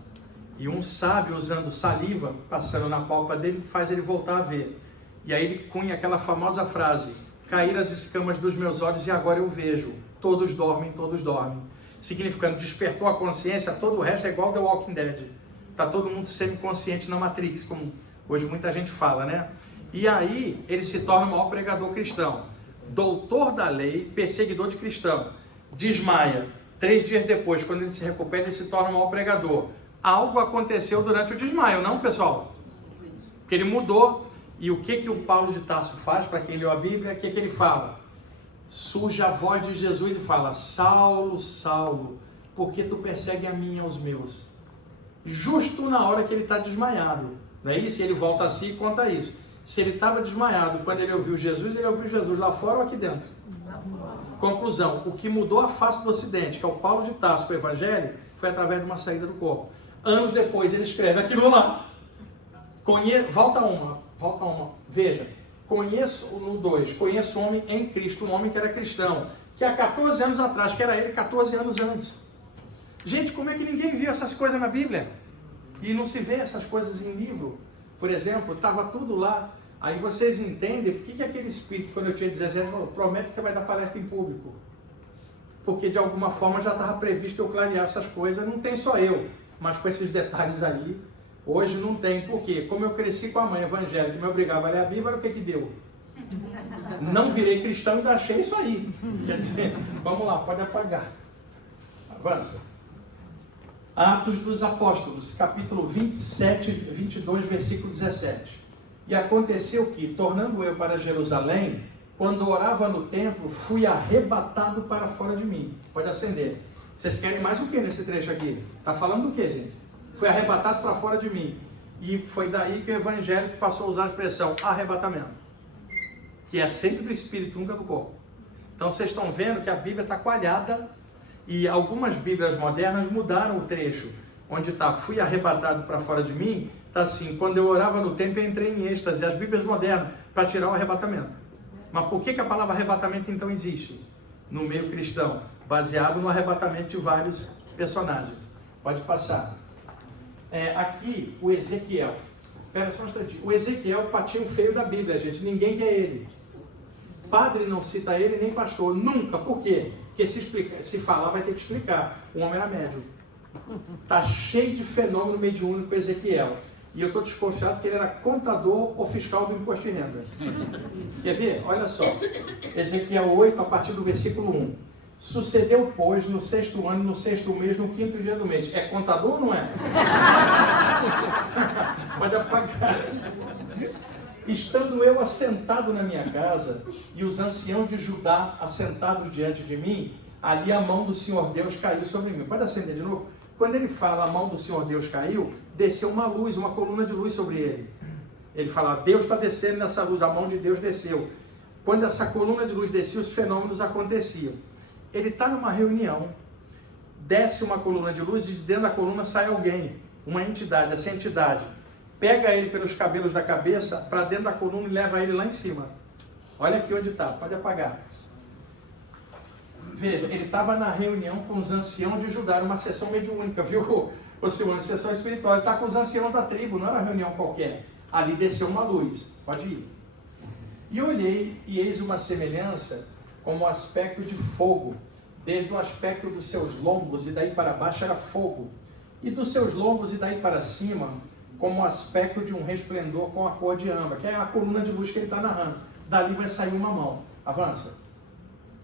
E um sábio, usando saliva, passando na palpa dele, faz ele voltar a ver. E aí ele cunha aquela famosa frase: caíram as escamas dos meus olhos e agora eu vejo. Todos dormem, todos dormem. Significando, despertou a consciência, todo o resto é igual The Walking Dead. Está todo mundo semiconsciente na Matrix, como hoje muita gente fala, né? E aí ele se torna o maior pregador cristão. Doutor da lei, perseguidor de cristão. Desmaia. 3 dias depois, quando ele se recupera, ele se torna o maior pregador. Algo aconteceu durante o desmaio, não, pessoal? Porque ele mudou. E o que o Paulo de Tarso faz, para quem leu a Bíblia? O que ele fala? Surge a voz de Jesus e fala: Saulo, Saulo, por que tu persegue a mim e aos meus? Justo na hora que ele está desmaiado. Não é isso? E ele volta assim e conta isso. Se ele estava desmaiado quando ele ouviu Jesus, ele ouviu Jesus lá fora ou aqui dentro? Conclusão: o que mudou a face do Ocidente, que é o Paulo de Tarso com o Evangelho, foi através de uma saída do corpo. Anos depois ele escreve aquilo lá. Volta uma. Veja, conheço um homem em Cristo, um homem que era cristão, que há 14 anos atrás, que era ele 14 anos antes. Gente, como é que ninguém viu essas coisas na Bíblia? E não se vê essas coisas em livro? Por exemplo, estava tudo lá. Aí vocês entendem por que aquele espírito, quando eu tinha 17 anos, falou: promete que você vai dar palestra em público. Porque de alguma forma já estava previsto eu clarear essas coisas. Não tem só eu, mas com esses detalhes aí, hoje não tem. Por quê? Como eu cresci com a mãe evangélica que me obrigava a ler a Bíblia, o que deu? Não virei cristão e ainda achei isso aí. Quer dizer, vamos lá, pode apagar. Avança. Atos dos Apóstolos, capítulo 27, 22, versículo 17. E aconteceu que, tornando eu para Jerusalém, quando orava no templo, fui arrebatado para fora de mim. Pode acender. Vocês querem mais o que nesse trecho aqui? Está falando do que, gente? Fui arrebatado para fora de mim. E foi daí que o evangélico passou a usar a expressão arrebatamento, que é sempre do espírito, nunca do corpo. Então vocês estão vendo que a Bíblia está coalhada, e algumas Bíblias modernas mudaram o trecho, onde está fui arrebatado para fora de mim, está assim: quando eu orava no templo eu entrei em êxtase. As Bíblias modernas, para tirar o arrebatamento. Mas por que a palavra arrebatamento então existe no meio cristão? Baseado no arrebatamento de vários personagens. Pode passar. Aqui o Ezequiel. Espera só um instantinho. O Ezequiel, o patinho feio da Bíblia, gente. Ninguém quer ele. Padre não cita ele, nem pastor. Nunca. Por quê? Porque se falar, vai ter que explicar. O homem era médium. Está cheio de fenômeno mediúnico Ezequiel. E eu estou desconfiado que ele era contador ou fiscal do imposto de renda. Quer ver? Olha só. Ezequiel 8, a partir do versículo 1. Sucedeu, pois, no 6º ano, no 6º mês, no 5º dia do mês. É contador ou não é? Pode apagar. Estando eu assentado na minha casa, e os anciãos de Judá assentados diante de mim, ali a mão do Senhor Deus caiu sobre mim. Pode acender de novo? Quando ele fala a mão do Senhor Deus caiu, desceu uma luz, uma coluna de luz sobre ele. Ele fala: Deus está descendo nessa luz, a mão de Deus desceu. Quando essa coluna de luz descia, os fenômenos aconteciam. Ele está numa reunião, desce uma coluna de luz e de dentro da coluna sai alguém, uma entidade. Essa entidade pega ele pelos cabelos da cabeça para dentro da coluna e leva ele lá em cima. Olha aqui onde está, pode apagar. Veja, ele estava na reunião com os anciãos de Judá, uma sessão mediúnica, viu, ô Simone? Sessão espiritual. Ele está com os anciãos da tribo, não era reunião qualquer. Ali desceu uma luz, pode ir. E olhei, e eis uma semelhança como o aspecto de fogo, desde o aspecto dos seus lombos e daí para baixo era fogo, e dos seus lombos e daí para cima, como o aspecto de um resplendor com a cor de âmbar, que é a coluna de luz que ele está narrando. Dali vai sair uma mão. Avança.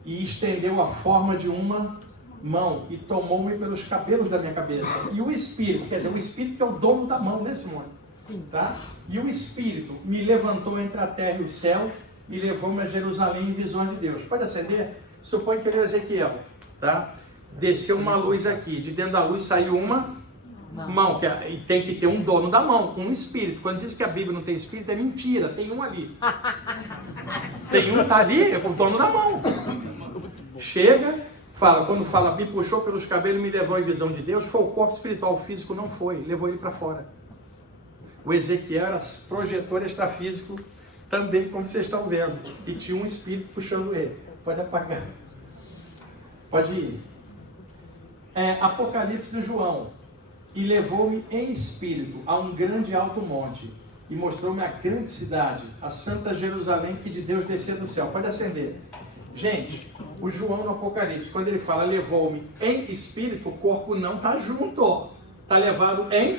E estendeu a forma de uma mão e tomou-me pelos cabelos da minha cabeça. E o Espírito, quer dizer, o Espírito que é o dono da mão, né, Simone? Sim. Tá? E o Espírito me levantou entre a terra e o céu e levou-me a Jerusalém em visão de Deus. Pode acender? Suponho que ele é Ezequiel. Tá? Desceu uma luz aqui. De dentro da luz saiu uma mão. E tem que ter um dono da mão, um Espírito. Quando diz que a Bíblia não tem Espírito, é mentira. Tem um ali. Tem um, está ali, é o dono da mão. Chega, fala, quando fala, me puxou pelos cabelos e me levou em visão de Deus, foi o corpo espiritual, o físico não foi, levou ele para fora. O Ezequiel era projetor extrafísico, também como vocês estão vendo, e tinha um espírito puxando ele. Pode apagar. Pode ir. Apocalipse de João. e levou-me em espírito a um grande alto monte, e mostrou-me a grande cidade, a santa Jerusalém, que de Deus descia do céu. Pode acender. Gente, o João no Apocalipse, quando ele fala levou-me em espírito, o corpo não está junto, está levado em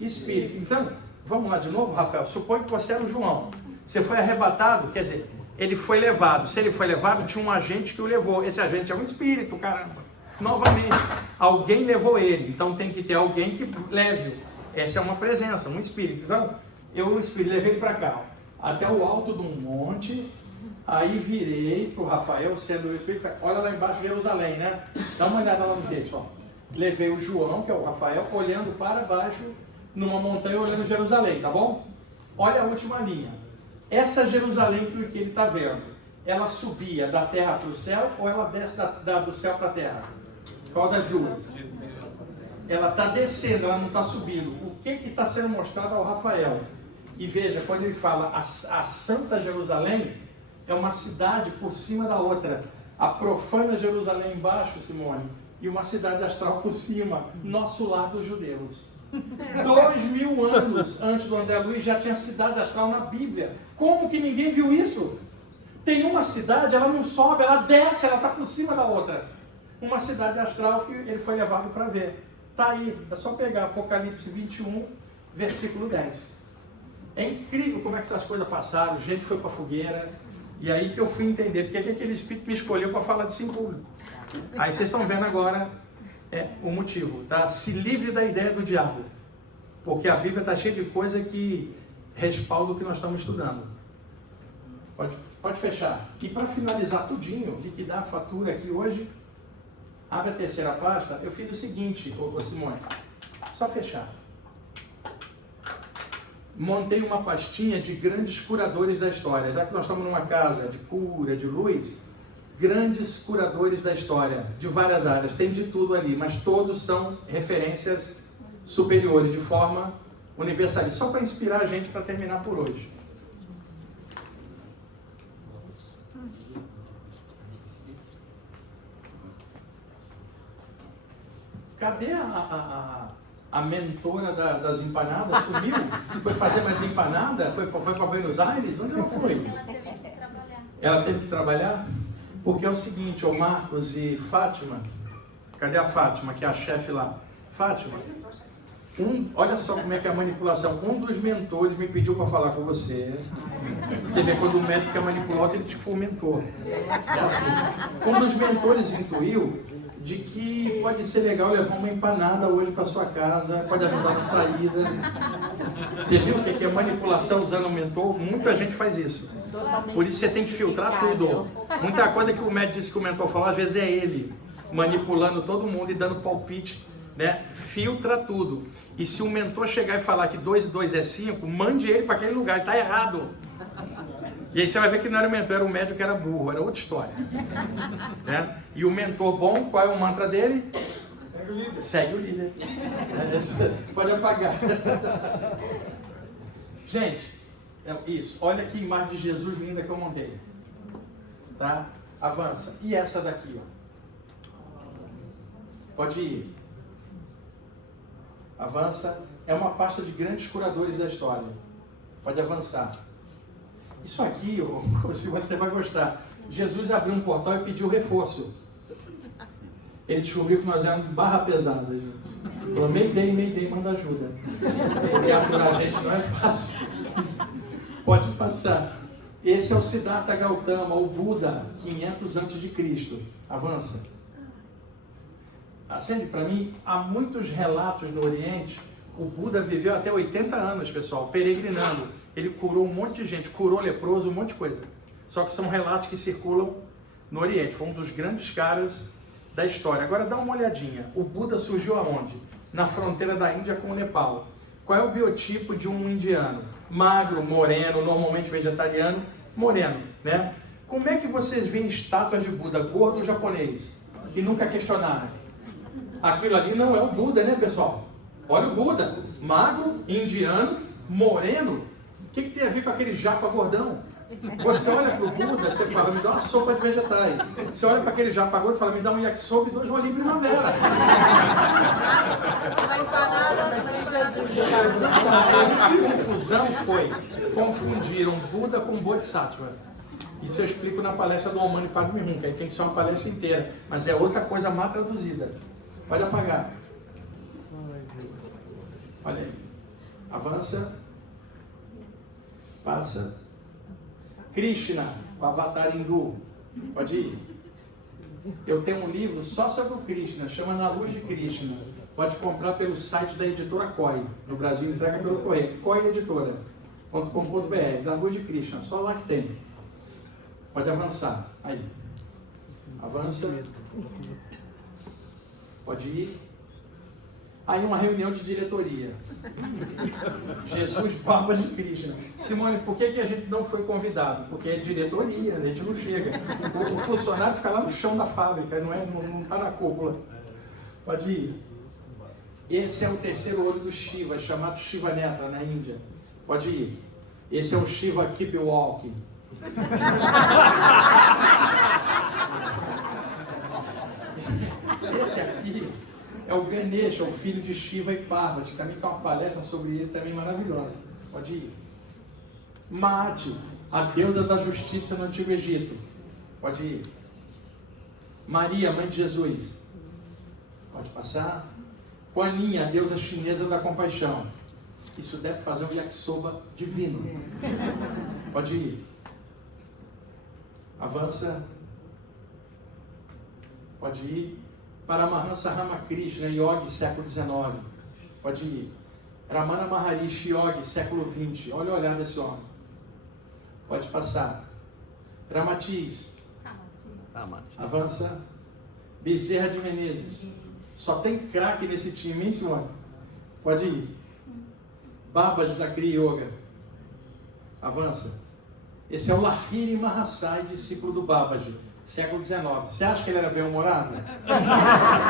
espírito. Então, vamos lá de novo, Rafael. Suponha que você era o João. Você foi arrebatado, quer dizer, ele foi levado. Se ele foi levado, tinha um agente que o levou. Esse agente é um espírito, caramba. Novamente, alguém levou ele. Então tem que ter alguém que leve-o. Essa é uma presença, um espírito. Então, o espírito, levei ele para cá, até o alto de um monte. Aí virei para o Rafael, sendo o espírito, olha lá embaixo Jerusalém, né? Dá uma olhada lá no texto, ó. Levei o João, que é o Rafael, olhando para baixo, numa montanha, olhando Jerusalém, tá bom? Olha a última linha. Essa Jerusalém que ele está vendo, ela subia da terra para o céu ou ela desce do céu para a terra? Qual das duas? Ela está descendo, ela não está subindo. O que está sendo mostrado ao Rafael? E veja, quando ele fala a Santa Jerusalém, é uma cidade por cima da outra. A profana Jerusalém embaixo, Simone, e uma cidade astral por cima, nosso lar dos judeus. 2000 anos antes do André Luiz já tinha cidade astral na Bíblia. Como que ninguém viu isso? Tem uma cidade, ela não sobe, ela desce, ela está por cima da outra. Uma cidade astral que ele foi levado para ver. Está aí, é só pegar Apocalipse 21, versículo 10. É incrível como é que essas coisas passaram, gente foi para a fogueira, e aí que eu fui entender porque que aquele espírito me escolheu para falar disso em público. Aí vocês estão vendo agora o motivo, tá? Se livre da ideia do diabo, porque a Bíblia está cheia de coisa que respalda o que nós estamos estudando. Pode fechar. E para finalizar tudinho, liquidar a fatura aqui hoje, abre a terceira pasta. Eu fiz o seguinte, Simone, só fechar. Montei uma pastinha de grandes curadores da história. Já que nós estamos numa casa de cura, de luz, grandes curadores da história, de várias áreas, tem de tudo ali, mas todos são referências superiores, de forma universalista. Só para inspirar a gente para terminar por hoje. Cadê a mentora das empanadas? Sumiu? Foi fazer mais empanada? Foi para Buenos Aires? Onde ela foi? Ela teve que trabalhar. Ela teve que trabalhar? Porque é o seguinte, o Marcos e Fátima, cadê a Fátima, que é a chefe lá? Fátima, olha só como é que é a manipulação. Um dos mentores me pediu para falar com você. Você vê, quando o médico quer manipular, ele te for mentor. É assim. Um dos mentores intuiu de que pode ser legal levar uma empanada hoje para sua casa, pode ajudar na saída. Você viu o que é manipulação usando o mentor? Muita gente faz isso. Por isso você tem que filtrar tudo. Muita coisa que o médico disse que o mentor falou, às vezes é ele manipulando todo mundo e dando palpite, né? Filtra tudo. E se o mentor chegar e falar que 2 e 2 é 5, mande ele para aquele lugar, está errado. E aí você vai ver que não era o mentor, era o médico que era burro, era outra história. Né? E o mentor bom, qual é o mantra dele? Segue o líder. Segue o líder. Pode apagar. Gente, isso. Olha que imagem de Jesus linda que eu montei. Tá? Avança. E essa daqui, ó. Pode ir. Avança. É uma pasta de grandes curadores da história. Pode avançar. Isso aqui, se você vai gostar. Jesus abriu um portal e pediu reforço. Ele descobriu que nós éramos barra pesada. Falou, Mayday, manda ajuda. Porque aturar a gente não é fácil. Pode passar. Esse é o Siddhartha Gautama, o Buda, 500 a.C. Avança. Acende para mim, há muitos relatos no Oriente. O Buda viveu até 80 anos, pessoal, peregrinando. Ele curou um monte de gente, curou leproso, um monte de coisa. Só que são relatos que circulam no Oriente. Foi um dos grandes caras da história. Agora dá uma olhadinha. O Buda surgiu aonde? Na fronteira da Índia com o Nepal. Qual é o biotipo de um indiano? Magro, moreno, normalmente vegetariano, moreno, né? Como é que vocês veem estátuas de Buda, gordo ou japonês? E nunca questionaram. Aquilo ali não é o Buda, né, pessoal? Olha o Buda, magro, indiano, moreno. O que tem a ver com aquele japa gordão? Você olha para o Buda, você fala, me dá uma sopa de vegetais. Você olha para aquele japagoto e fala, me dá um yakisoba e 2 rolinhos de primavera. Vai empanada, A confusão foi, confundiram Buda com Bodhisattva. Isso eu explico na palestra do Omani Padme Hum, que aí tem que ser uma palestra inteira, mas é outra coisa mal traduzida. Pode apagar. Olha aí. Avança. Passa. Krishna, o avatar hindu. Pode ir. Eu tenho um livro só sobre o Krishna, chama Na Luz de Krishna. Pode comprar pelo site da editora COI. No Brasil entrega pelo correio. coieditora.com.br. Na Luz de Krishna. Só lá que tem. Pode avançar. Aí. Avança. Pode ir. Aí uma reunião de diretoria. Jesus, Barba de Krishna. Simone, por que a gente não foi convidado? Porque é diretoria, a gente não chega. O funcionário fica lá no chão da fábrica, não está na cúpula. Pode ir. Esse é o terceiro olho do Shiva, chamado Shiva Netra, na Índia. Pode ir. Esse é o Shiva Keep Walking. Esse aqui é o Ganesha, o filho de Shiva e Parvati. Também tem uma palestra sobre ele, também maravilhosa. Pode ir. Mate, a deusa da justiça no Antigo Egito. Pode ir. Maria, mãe de Jesus. Pode passar. Kuan-Yin, a deusa chinesa da compaixão. Isso deve fazer um yakisoba divino. Pode ir. Avança. Pode ir. Paramahansa Ramakrishna, Yogi, século XIX. Pode ir. Ramana Maharishi, Yogi, século XX. Olha o olhar desse homem. Pode passar. Ramatiz. Avança. Bezerra de Menezes. Só tem craque nesse time, hein, Simone? Pode ir. Babaji da Kriya Yoga. Avança. Esse é o Lahiri Mahasai, discípulo do Babaji. Século XIX. Você acha que ele era bem-humorado?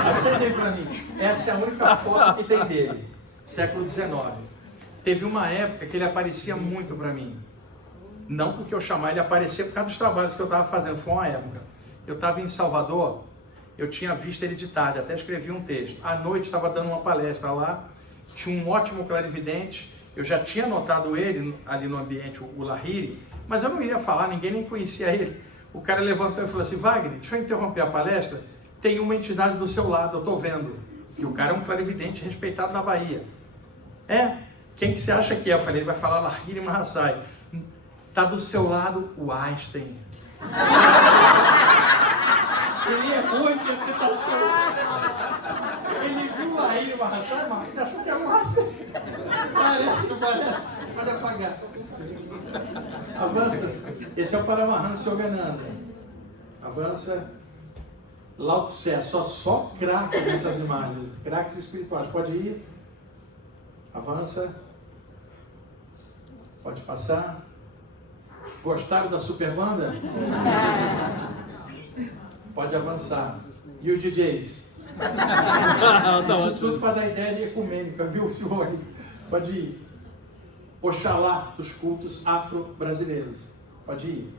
Acende aí para mim. Essa é a única foto que tem dele. Século XIX. Teve uma época que ele aparecia muito para mim. Não porque eu chamava, ele aparecia por causa dos trabalhos que eu estava fazendo. Foi uma época. Eu estava em Salvador, eu tinha visto ele de tarde, até escrevi um texto. À noite estava dando uma palestra lá, tinha um ótimo clarividente. Eu já tinha notado ele ali no ambiente, o Lahiri, mas eu não iria falar, ninguém nem conhecia ele. O cara levantou e falou assim, Wagner, deixa eu interromper a palestra, tem uma entidade do seu lado, eu estou vendo. E o cara é um clarividente respeitado na Bahia. É? Quem que você acha que é? Eu falei, ele vai falar Lahiri Mahasai. Está do seu lado o Einstein. Ele errou a interpretação. Ele viu o Lahiri Mahasai, mas ele achou que era o Einstein. Parece, não parece? Pode apagar. Avança. Esse é o Paramahansa Yogananda. Avança. Lao Tse. Só craques nessas imagens. Craques espirituais. Pode ir. Avança. Pode passar. Gostaram da super banda? Pode avançar. E os DJs? Isso tudo para dar ideia de ecumênica, viu, senhor? Pode ir. Oxalá dos cultos afro-brasileiros. Pode ir.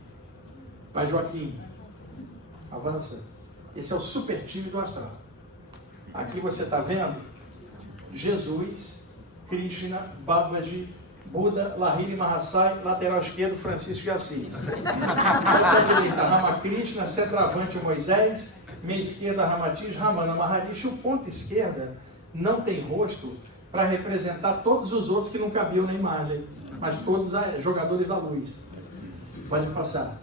Pai Joaquim. Avança. Esse é o super time do astral. Aqui você está vendo Jesus, Krishna, Babaji, Buda, Lahiri Mahasai, lateral esquerdo, Francisco de Assis. Ponta direita, Ramakrishna, centroavante Moisés, meia esquerda, Ramatiz, Ramana Maharishi. O ponta esquerda não tem rosto para representar todos os outros que não cabiam na imagem, mas todos jogadores da luz. Pode passar.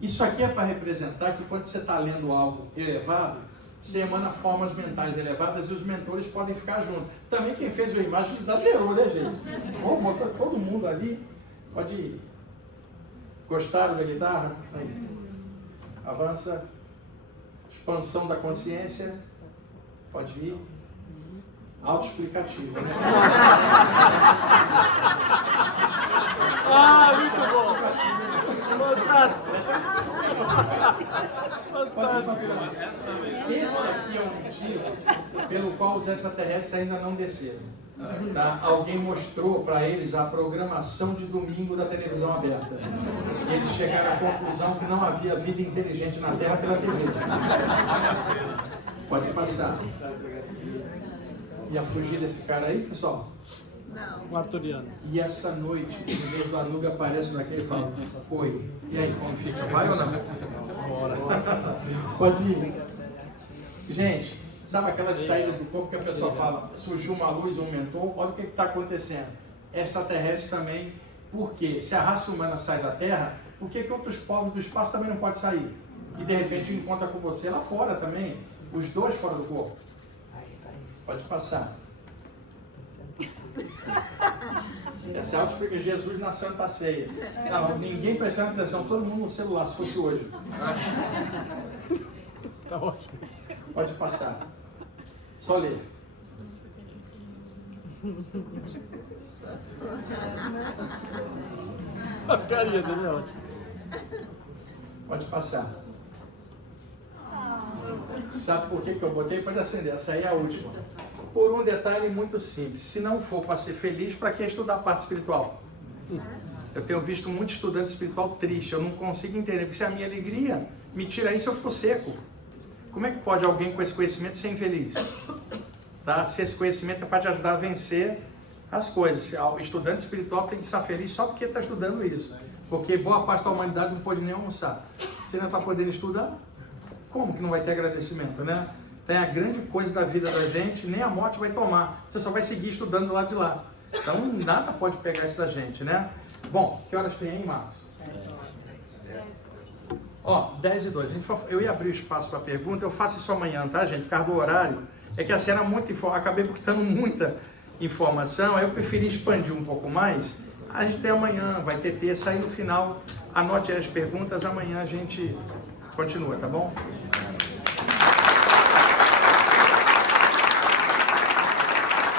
Isso aqui é para representar que quando você está lendo algo elevado, você emana formas mentais elevadas e os mentores podem ficar juntos. Também quem fez a imagem exagerou, né, gente? Vamos botar todo mundo ali. Pode ir. Gostaram da guitarra? Aí. Avança. Expansão da consciência. Pode ir. Autoexplicativo, né? Ah, muito bom! Fantástico! Fantástico! Esse aqui é o motivo pelo qual os os extraterrestres ainda não desceram. Tá? Alguém mostrou para eles a programação de domingo da televisão aberta. E eles chegaram à conclusão que não havia vida inteligente na Terra pela TV. Pode passar. Ia fugir desse cara aí, pessoal? O arturiano. E essa noite, em vez do Anubis, aparece naquele e fala: oi, e aí, como fica? Vai ou não? Bora. Pode ir. Gente, sabe aquelas saídas do corpo que a pessoa fala, surgiu uma luz, um mentor, olha o que está acontecendo. Extraterrestre também, porque se a raça humana sai da Terra, por que outros povos do espaço também não podem sair? E de repente encontra com você lá fora também, os dois fora do corpo. Pode passar. Essa é a autoexplica Jesus na Santa Ceia. Não, ninguém prestando atenção, todo mundo no celular, se fosse hoje. Tá ótimo. Pode passar. Só ler. A carinha dele é ótima. Pode passar. Sabe por que eu botei? Pode acender. Essa aí é a última. Por um detalhe muito simples. Se não for para ser feliz, para que estudar a parte espiritual? Eu tenho visto muito estudante espiritual triste. Eu não consigo entender. Porque se a minha alegria me tira isso, eu fico seco. Como é que pode alguém com esse conhecimento ser infeliz? Tá? Se esse conhecimento é para te ajudar a vencer as coisas. O estudante espiritual tem que estar feliz só porque está estudando isso. Porque boa parte da humanidade não pode nem almoçar. Você não está podendo estudar? Como que não vai ter agradecimento, né? Tem a grande coisa da vida da gente, nem a morte vai tomar. Você só vai seguir estudando do lado de lá. Então nada pode pegar isso da gente, né? Bom, que horas tem aí, Marcos? Ó, 10:02. Eu ia abrir o espaço para pergunta, eu faço isso amanhã, tá, gente? Por causa do horário. É que a cena é muita informação, acabei botando muita informação, aí eu preferi expandir um pouco mais. A gente tem amanhã, vai ter terça, aí no final, anote as perguntas, amanhã a gente continua, tá bom?